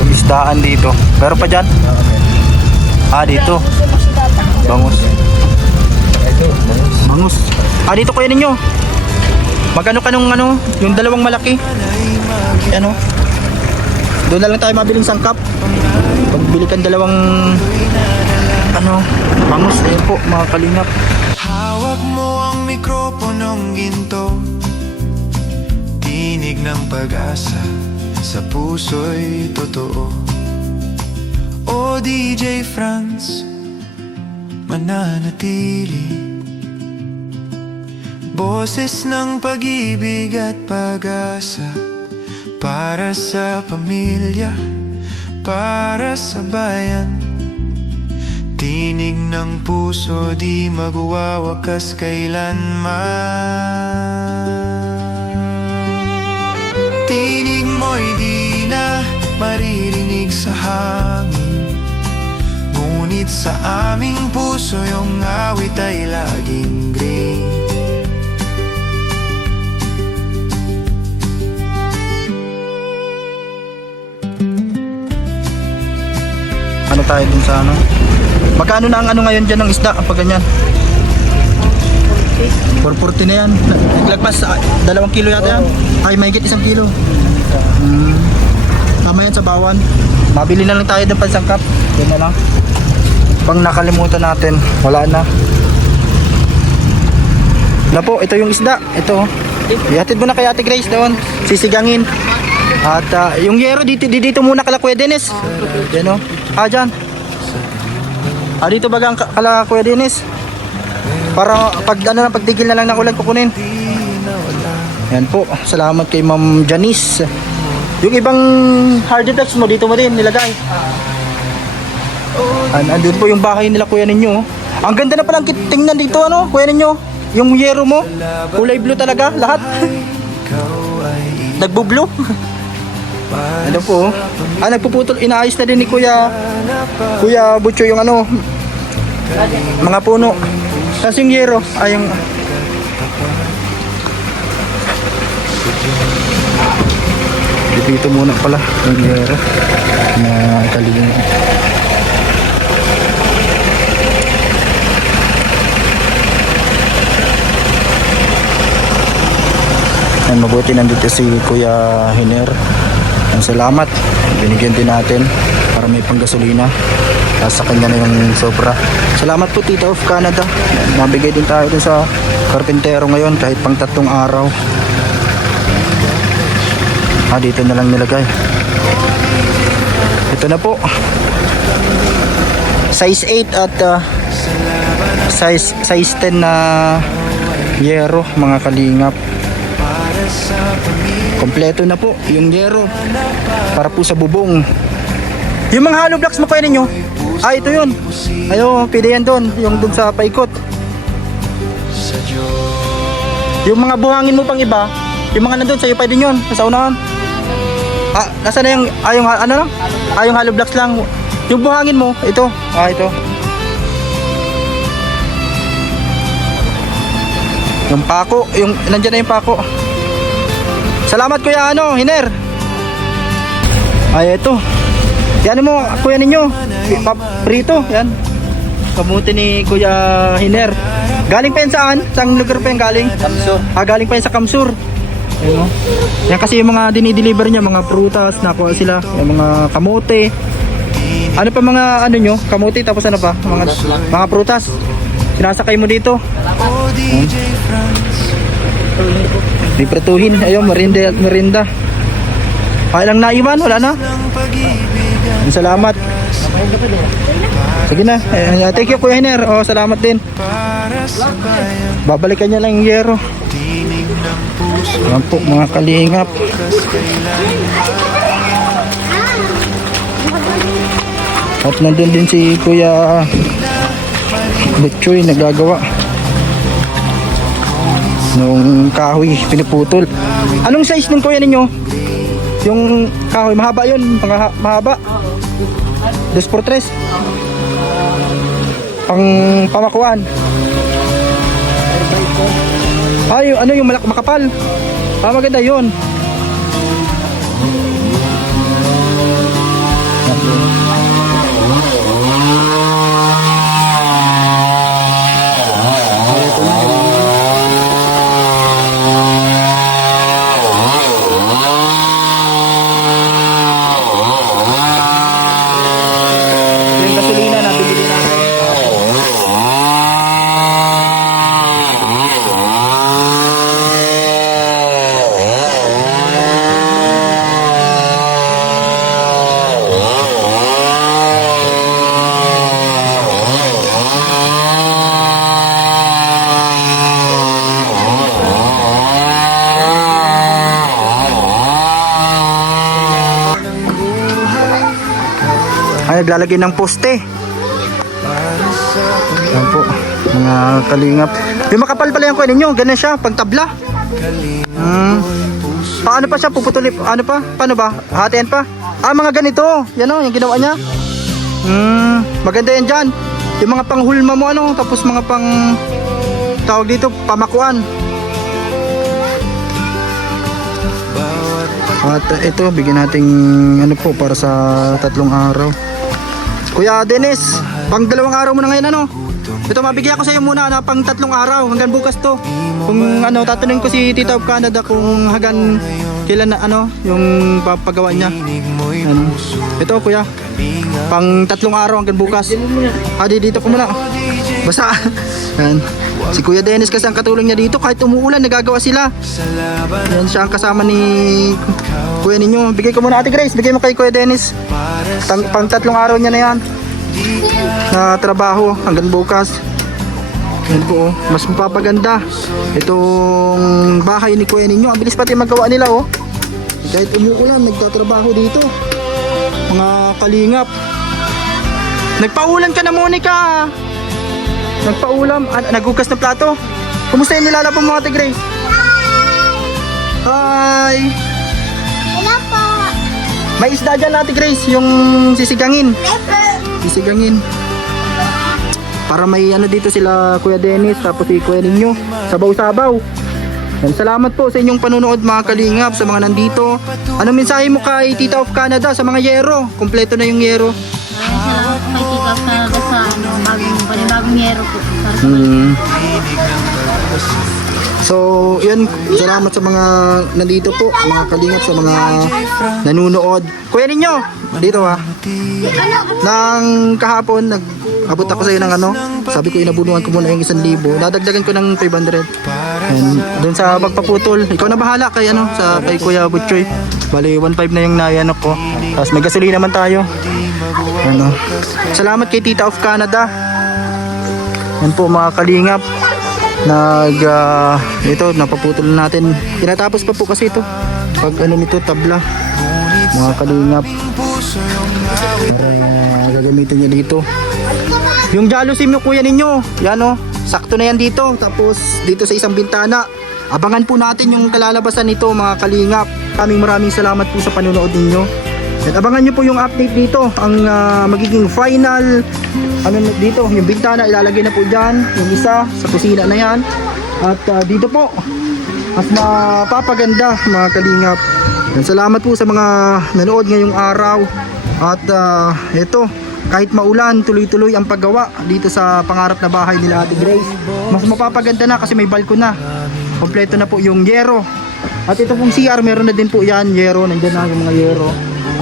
yung isdaan dito. Pero pa dyan? Dito. Bangus. Bangus. Dito kuya ninyo. Magkano kanong yung dalawang malaki? Doon na lang tayo mabiling sangkap. Pagbili kan dalawang bangus. Ayun po mga kalingap. Hawak mo ang mikroponong ginto, tinig ng pag-asa sa puso'y totoo. O DJ Franz, mananatili. Boses ng pag-ibig at pag-asa para sa pamilya, para sa bayan. Tinig ng puso, di magwawakas kailanman. Tinig mo'y di na maririnig sa hangin, ngunit sa aming puso yung awit ay laging green. ano tayo dun sa ano. Magkano na ang ano ngayon dyan ng isda pag ganyan? 440 na yan. Naglagpas 2 kilo yata yan. Ay, mahigit 1 kilo. Tama yan sa bawan. Mabili na lang tayo ng pansangkap. Yan na lang. Pang nakalimutan natin, wala na. Na po, ito yung isda. Ito. Ihatid mo na kay Ate Grace doon. Sisigangin. At yung yero dito muna kala Kuya Dennis. Yan o. Dyan. Dito bagang kala Kuya Dennis. Para pagtigil na lang ng ulan kukunin. Yan po. Salamat kay Ma'am Janice. Yung ibang hard drugs mo dito mo din nilagay. Andun po yung bahay nila kuya ninyo. Ang ganda na palang tingnan dito ano, kuya ninyo. Yung yero mo, kulay blue talaga lahat. Nagbo-blue. Ano po? Nagpuputol, inaayos na din ni Kuya Butcho yung ano, mga puno. Tapos yung yero, yung dito muna pala yung yero na kaligin. Ang mabuti nandito si Kuya Hiner. Ang salamat. Binigyan din natin para may panggasolina. Tapos sa kanya na yung sobra. Salamat po Tita of Canada. Nabigay din tayo dun sa karpintero ngayon kahit pang 3 araw. Dito na lang nilagay. Ito na po. Size 8 at size 10 na yero mga kalingap. Kompleto na po yung yero para po sa bubong. Yung mga hollow blocks mo kaya ninyo, ito yun. Ayo, pwede yan doon, yung doon sa paikot. Yung mga buhangin mo pang iba, yung mga nandun sa'yo pwede yun, sa unahan. Nasa na yung ano lang? Yung hollow blocks lang. Yung buhangin mo, ito. Ito. Yung pako, nandiyan na yung pako. Salamat Kuya Hiner. Ito. Yan mo, kuya ninyo. Prito, yan. Kamuti ni Kuya Hiner. Galing pa yan saan? Saan lugar pa yan galing? Kamsur. Galing pa yan sa Kamsur. Ayun, yan kasi yung mga dinideliver niya, mga prutas, nakuha sila. Yung mga kamote. Ano pa mga ano nyo? Kamote, tapos ano pa? Mga prutas. Sinasakay mo dito. Lipretuhin, ayun, merinda at merinda. Lang naiwan, wala na. Salamat. Sige na, thank you Kuya Hiner. Salamat din. Babalikan niya lang yung yero. Yan po mga kalingap. At nandun din si Kuya Butchoy nagagawa nung kahoy pinuputol. Anong size ng kuya ninyo? Yung kahoy mahaba yun, mahaba. 2x3 pang pamakuan. Ano yung makapal. Maganda yun. Naglalagay ng poste. Yan po mga kalingap. Yung makapal pala yung kuya ninyo, ganun siya pag tabla. Paano pa siya puputulip? Ano pa? Paano ba? Hatiin pa? Mga ganito. Yan yung ginawa niya. Maganda yan dyan. Yung mga panghulma mo tapos mga pang tawag dito, pamakuan. At ito, bigyan nating po para sa 3 araw. Kuya Dennis, pang 2 araw mo na ngayon ano? Ito mabigyan ko sa iyo muna na pang 3 araw hanggang bukas to. Kung ano, tatanungin ko si Tita of Canada kung hanggang kailan na ano yung papagawa niya. Ano. Ito kuya, pang 3 araw hanggang bukas. Dito ko muna. Basta. Yan. Si Kuya Dennis kasi ang katulong niya dito, kahit umuulan nagagawa sila. Yan siya ang kasama ni Kuya ninyo. Bigay ko muna Ate Grace, bigay mo kay Kuya Dennis. Pang 3 araw niya na yan na trabaho hanggang bukas. Yan po, mas mapapaganda itong bahay ni Kuya ninyo. Ang bilis pati magawa nila oh. Kahit umuulan nagtatrabaho dito. Mga kalingap. Nagpaulan ka na, Monica. Nagpaulam, naghugas ng plato. Kumusta yung nilalabang mo Ate Grace? Hi! Hello po. May isda dyan Ate Grace, yung sisigangin. Sisigangin. Para may ano dito sila Kuya Dennis, tapos si Kuya ninyo. Sabaw-sabaw. Yan, salamat po sa inyong panunood mga kalingap, sa mga nandito. Anong mensahe mo kay Tita of Canada sa mga yero? Kompleto na yung yero. Salamat kay Tita of Canada sa bagong yero po. So, yun, salamat sa mga nandito po, mga kalingap, sa mga nanunood. Kuya ninyo, dito nang kahapon, nag-abot ako sa iyo ng ano, sabi ko inabunuan ko muna yung 1,000. Dadagdagan ko ng 500. And doon sa pagpaputol, ikaw na bahala kay ano, sa kay Kuya Butchoy. Bali 1,500 na yung nayan ko. Tapos may gasolina naman tayo. Ano. Salamat kay Tita of Canada. Yan po mga kalingap. Ito napaputol natin. Tinatapos pa po kasi ito. Pag ano nito tabla. Mga kalingap. Gagamitin niya dito. Yung jealousy mo kuya ninyo. Yan oh. Sakto na yan dito. Tapos dito sa isang bintana. Abangan po natin yung kalalabasan nito mga kalingap. Maraming salamat po sa panonood ninyo. At abangan nyo po yung update dito. Ang magiging final ano dito, yung bintana ilalagay na po dyan. Yung isa sa kusina na yan. At dito po mas mapapaganda mga kalingap. At salamat po sa mga nanood ngayong araw. At ito, kahit maulan, tuloy-tuloy ang paggawa dito sa pangarap na bahay nila Ate Grace. Mas mapapaganda na kasi may balkon na. Kompleto na po yung yero. At ito pong CR, meron na din po yan, yero. Nandiyan na yung mga yero.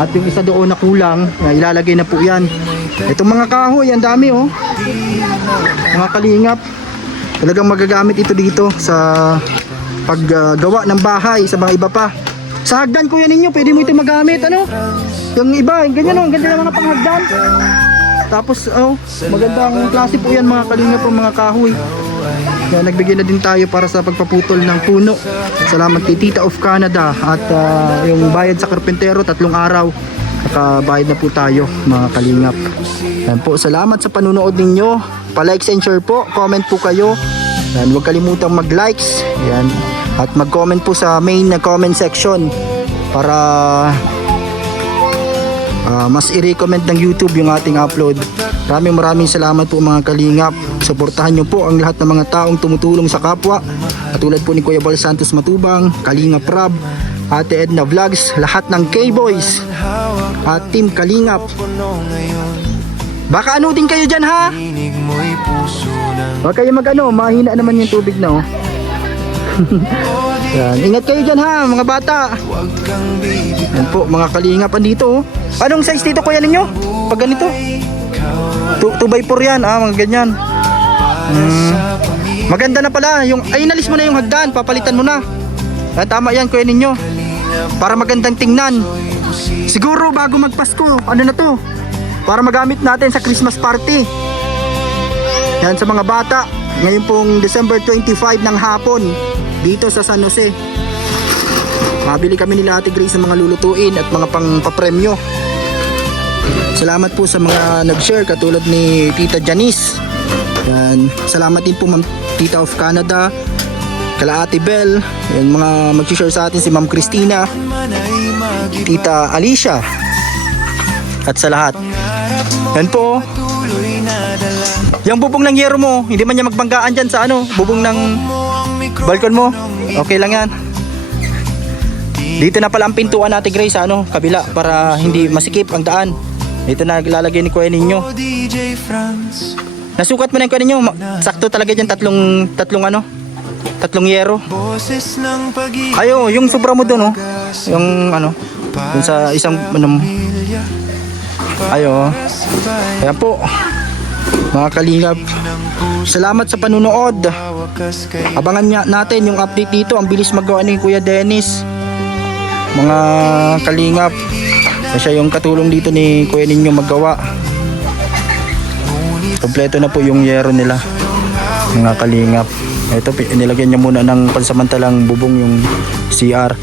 At yung isa doon na kulang, ilalagay na po yan. Itong mga kahoy, ang dami oh. Mga kalingap. Talagang magagamit ito dito sa paggawa ng bahay, sa mga iba pa. Sa hagdan kuya ninyo, pwede mo ito magamit. Ano? Yung iba, ganyan oh, ganda ng mga panghagdan. Tapos oh, magandang klase po yan mga kalingap po, mga kahoy. Kaya nagbigay na din tayo para sa pagpaputol ng puno. Salamat kay Tita of Canada. At yung bayad sa karpentero, 3 araw. Nakabayad na po tayo mga kalingap. Yan po, salamat sa panunood ninyo. Pa-likes and share po. Comment po kayo. Yan, huwag kalimutang mag-likes. Yan. At mag-comment po sa main na comment section. Para mas i-recommend ng YouTube yung ating upload. Maraming salamat po mga kalingap. Suportahan nyo po ang lahat ng mga taong tumutulong sa kapwa. Katulad po ni Kuya Bal Santos Matubang, Kalingap Rab, Ate Edna Vlogs, lahat ng K-Boys at Team Kalingap. Baka ano din kayo dyan ha? Huwag kayo mag-ano, mahina naman yung tubig na oh. Yan. Ingat kayo dyan ha mga bata. Yan po mga kalingap andito oh. Anong size dito kuya ninyo? Pag ganito 2x4 yan mga ganyan. Maganda na pala yung, ay inalis mo na yung hagdan, papalitan mo na. Tama yan kuya ninyo. Para magandang tingnan. Siguro bago magpasko, ano na to, para magamit natin sa Christmas party. Yan sa mga bata. Ngayon pong December 25 ng hapon dito sa San Jose. Mabili kami nila Ate Grace ng mga lulutuin at mga pangpapremyo. Salamat po sa mga nag-share katulad ni Tita Janice. Yan. Salamat din po Ma'am Tita of Canada, kala Ate Bell, yan, mga mag-share sa atin si Ma'am Christina, Tita Alicia, at sa lahat. Yan po. Yung bubong ng yero mo, hindi man niya magbanggaan dyan sa ano, bubong ng balkon mo. Okay lang yan. Dito na pala ang pintuan natin Grace sa ano, kabila para hindi masikip ang daan. Dito na lalagay ni kuya ninyo. O DJ Franz, Nasukat mo na yung kuya ninyo. Sakto talaga dyan, tatlong yero. boses ng pag-ibig. Ayo, yung sobra mo doon, oh. Yung ano, dun sa isang ano, Pamilya, ayo. sabay Kaya po, mga kalingap, ng puso, salamat sa panunood. wakas kay Abangan nga natin yung update dito. Ang bilis magawa ni Kuya Dennis. Mga kalingap, siya yung katulong dito ni Kuya ninyo magawa. Kompleto na po yung yero nila, mga kalingap. Ito, nilagyan niya muna ng pansamantalang bubong yung CR.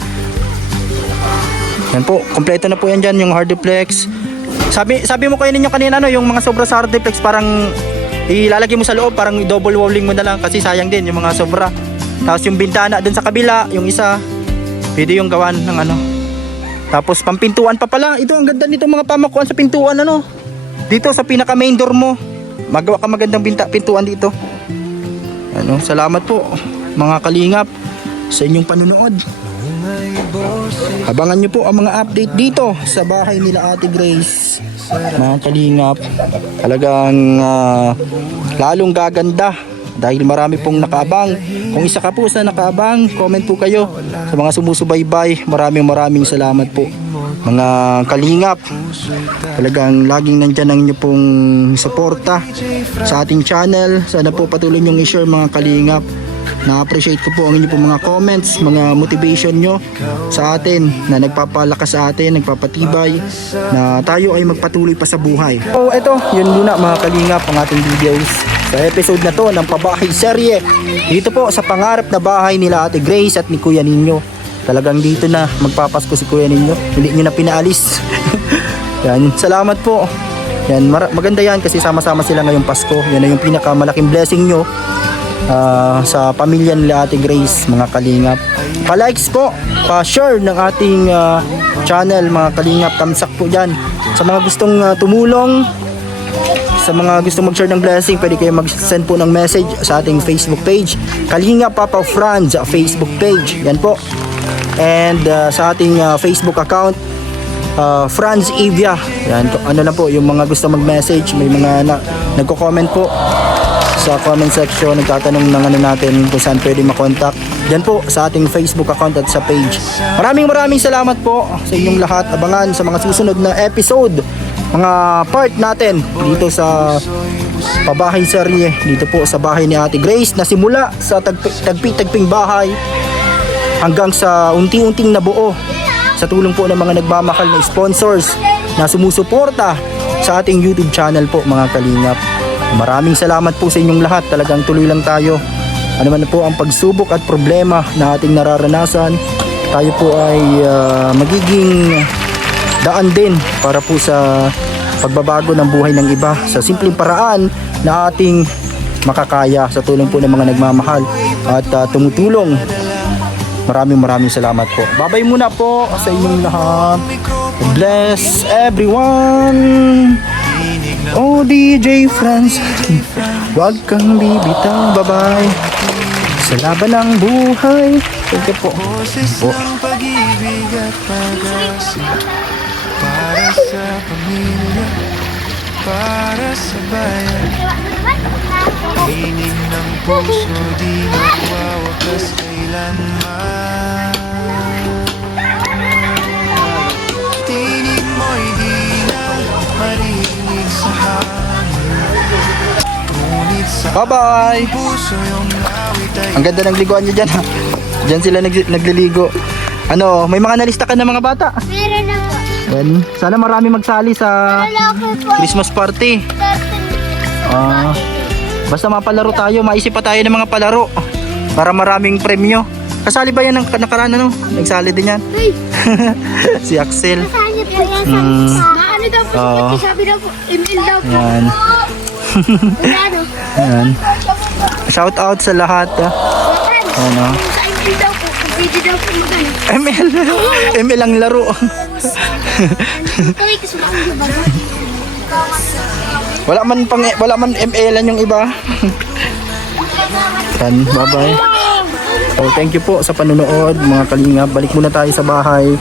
Yan po, kompleto na po yan dyan, yung hardiplex. Sabi mo Kuya ninyo kanina, no, yung mga sobra sa hardiplex parang ilalagay mo sa loob, parang double walling mo na lang kasi sayang din yung mga sobra. Tapos yung bintana dun sa kabila, yung isa, pwede yung gawan ng ano. Tapos pampintuan pa pala. Ito ang ganda nito mga pamakuan sa pintuan, ano. Dito sa pinaka main door mo, magawa ka magandang pintuan dito. Ano, salamat po mga kalingap sa inyong panunood. Abangan nyo po ang mga update dito sa bahay nila Ate Grace, mga kalingap. Talagang lalong gaganda dahil marami pong nakaabang. Kung isa ka po sa nakaabang, comment po kayo. Sa mga sumusubaybay, maraming salamat po mga kalingap. Talagang laging nandyan ang inyo pong suporta sa ating channel. Sana po patuloy nyong i-share mga kalingap. Na-appreciate ko po ang inyo pong mga comments, mga motivation nyo sa atin na nagpapalakas sa atin, nagpapatibay na tayo ay magpatuloy pa sa buhay. So eto, yun muna mga kalingap ang ating videos sa episode na to ng Pabahay Serye. Dito po sa pangarap na bahay nila Ate Grace at ni Kuya Ninyo. Talagang dito na magpapasko si Kuya Ninyo. Hindi nyo na pinaalis. Yan, salamat po. Yan, maganda yan kasi sama-sama sila ngayong Pasko. Yan na yung pinakamalaking blessing nyo sa pamilya nila Ate Grace, mga kalingap. Pa-likes po, pa-share ng ating channel mga kalingap. Tamsak po dyan. Sa mga gustong tumulong, sa mga gustong mag-share ng blessing, pwede kayo mag-send po ng message sa ating Facebook page, Kalingap Papa Franz Facebook page. Yan po. And sa ating Facebook account, Franz Evia. Yan, ano na po, yung mga gusto mag-message, may mga nagko-comment po sa comment section, nagtatanong ng ano natin kung saan pwede makontak. Yan po sa ating Facebook account at sa page. Maraming salamat po sa inyong lahat. Abangan sa mga susunod na episode, mga part natin dito sa Pabahay Serye, dito po sa bahay ni Ate Grace, na simula sa tagpi-tagping bahay hanggang sa unti-unting nabuo sa tulong po ng mga nagmamahal na sponsors na sumusuporta sa ating YouTube channel po mga kalingap. Maraming salamat po sa inyong lahat. Talagang tuloy lang tayo. Ano man po ang pagsubok at problema na ating nararanasan, tayo po ay magiging daan din para po sa pagbabago ng buhay ng iba sa simpleng paraan na ating makakaya sa tulong po ng mga nagmamahal at tumutulong. Maraming salamat po. Babay muna po sa inyong lahat. Bless everyone. Oh DJ Franz, wag kang bibitaw. Bye-bye sa laban ng buhay. Thank you po. boses ng pag-ibig at pag-asa, para sa pamilya, para sa bayan. Tinig ng puso, di magwawakas kailanman. Tinig mo'y di na marinig sa hangin, ngunit sa Bye-bye. puso yung awit ay Ang ganda ng liguan nyo dyan ha. Dyan sila nagliligo. Ano, may mga nalista ka ng mga bata? Meron na po. Yan. Sana marami magsali sa Lalaki po. Christmas party. Basta mapalaro tayo, maisip pa tayo ng mga palaro para maraming premyo. Kasali ba yan ng nakaraan, ano? Nagsali din yan. Si Axel. Saan niyo po yan? Ano daw po? Oo. Sabi daw po, email daw po. Yan. Ano? Yan. Shout out sa lahat. Ano? Sa email daw po. Pwede daw po magano. ML ang laro. Kaya kasi makong ba? Wala man ML yung iba. Yan, bye-bye. So, thank you po sa panunood mga kalingap. Balik muna tayo sa bahay.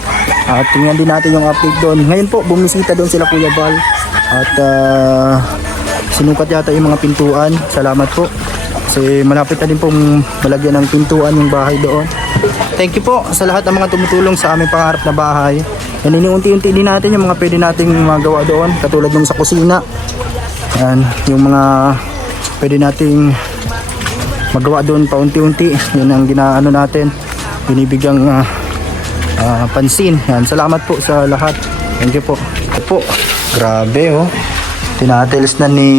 At tingnan din natin yung update doon. Ngayon po, bumisita doon sila Kuya Bal. At sinukat yata yung mga pintuan. Salamat po. Kasi malapit na din pong malagyan ng pintuan yung bahay doon. Thank you po sa lahat ng mga tumutulong sa aming pangarap na bahay. Yan, iniunti-unti din natin yung mga pwede nating magawa doon. Katulad nung sa kusina. Yan, yung mga pwede nating magawa doon paunti-unti. Yan ang ginaano natin. Binibigyang pansin. Yan, salamat po sa lahat. Thank you po. Ito po. Grabe oh. Tinatiles na ni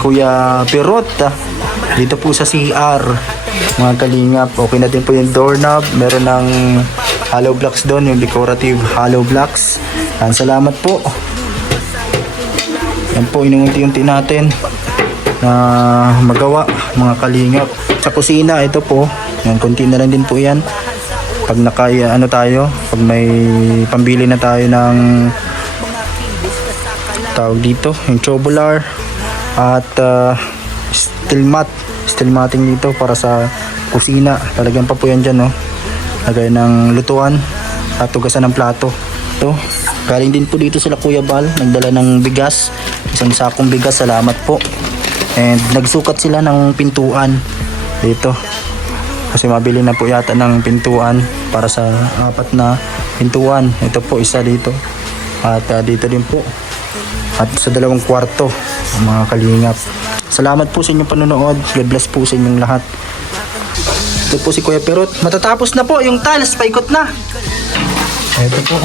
Kuya Pirot. Dito po sa CR. Mga kalingap. Okay na din po yung doorknob. Meron ng hollow blocks doon. Yung decorative hollow blocks. Yan, salamat po. Yan po, inuunti-unti natin na magawa mga kalingap. Sa kusina, ito po. Yan, konti na lang din po yan. Pag nakaya, ano tayo, pag may pambili na tayo ng tawag dito, yung tubular at steel matting dito para sa kusina. Talagyan pa po yan dyan, no? Lagay ng lutuan at tugasan ng plato. Ito, galing din po dito sila Kuya Bal. Nagdala ng bigas, isang sakong bigas, salamat po. And nagsukat sila ng pintuan dito. Kasi mabili na po yata ng pintuan para sa 4 na pintuan. Ito po, isa dito. At dito din po. At sa 2 kwarto, mga kalingap. Salamat po sa inyong panonood. God bless po sa inyong lahat. Ito po si Kuya Pirot. Matatapos na po yung tiles, paikot na. Ito po.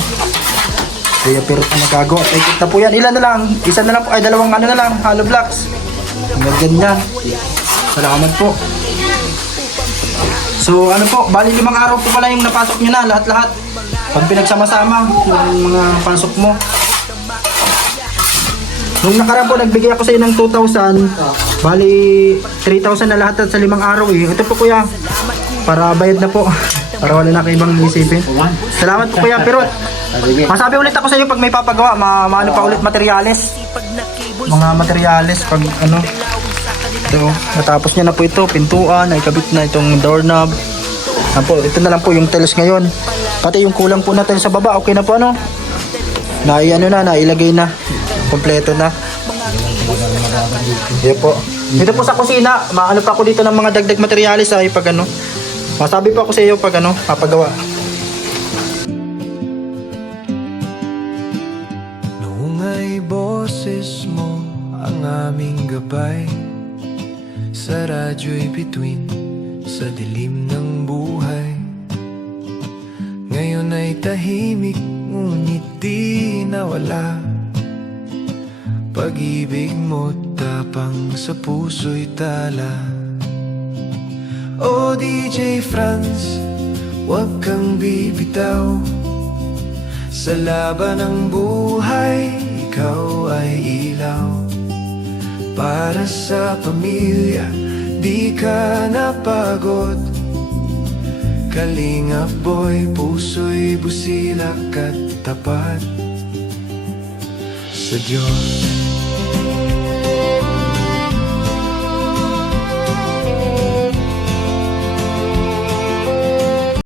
Kuya Pirot na nagagawa. Paikot na po yan. Ilan na lang? Isa na lang po. Ay, 2 ano na lang. Hollow blocks. Hanggang ganyan. Salamat po. So ano po, bali 5 araw po pala yung napasok nyo na, lahat-lahat. Pag pinagsama-sama, yung mga pasok mo. Nung nakaraan po, nagbigay ako sa iyo ng 2,000. Bali, 3,000 na lahat at sa 5 araw eh. Ito po kuya, para bayad na po. Para wala na kayo ibang isipin. Salamat po Kuya Pirot. Masabi ulit ako sa iyo pag may papagawa, maano pa ulit materyales. Mga materyales pag ano. Ito, natapos niya na po ito, pintuan, ay kabit na itong doorknob. Ito na lang po yung tiles ngayon. Pati yung kulang po na tiles sa baba, okay na po ano? Nailagay na. Kompleto na. Yan po. Dito po sa kusina, maano pa ako dito ng mga dagdag materyales ay pag ano. Masabi po ako sa iyo pag ano, papagawa. Noong ay boses mo ang aming gabay, sa radyo'y bituin sa dilim ng buhay. Ngayon ay tahimik, ngunit di nawala. Pag-ibig mo tapang sa puso'y tala. O DJ Franz, huwag kang bibitaw. Sa laban ng buhay, ikaw ay ilaw. Para sa pamilya, di ka napagod. Kalingap boy, puso'y busilak at tapat sa Diyos.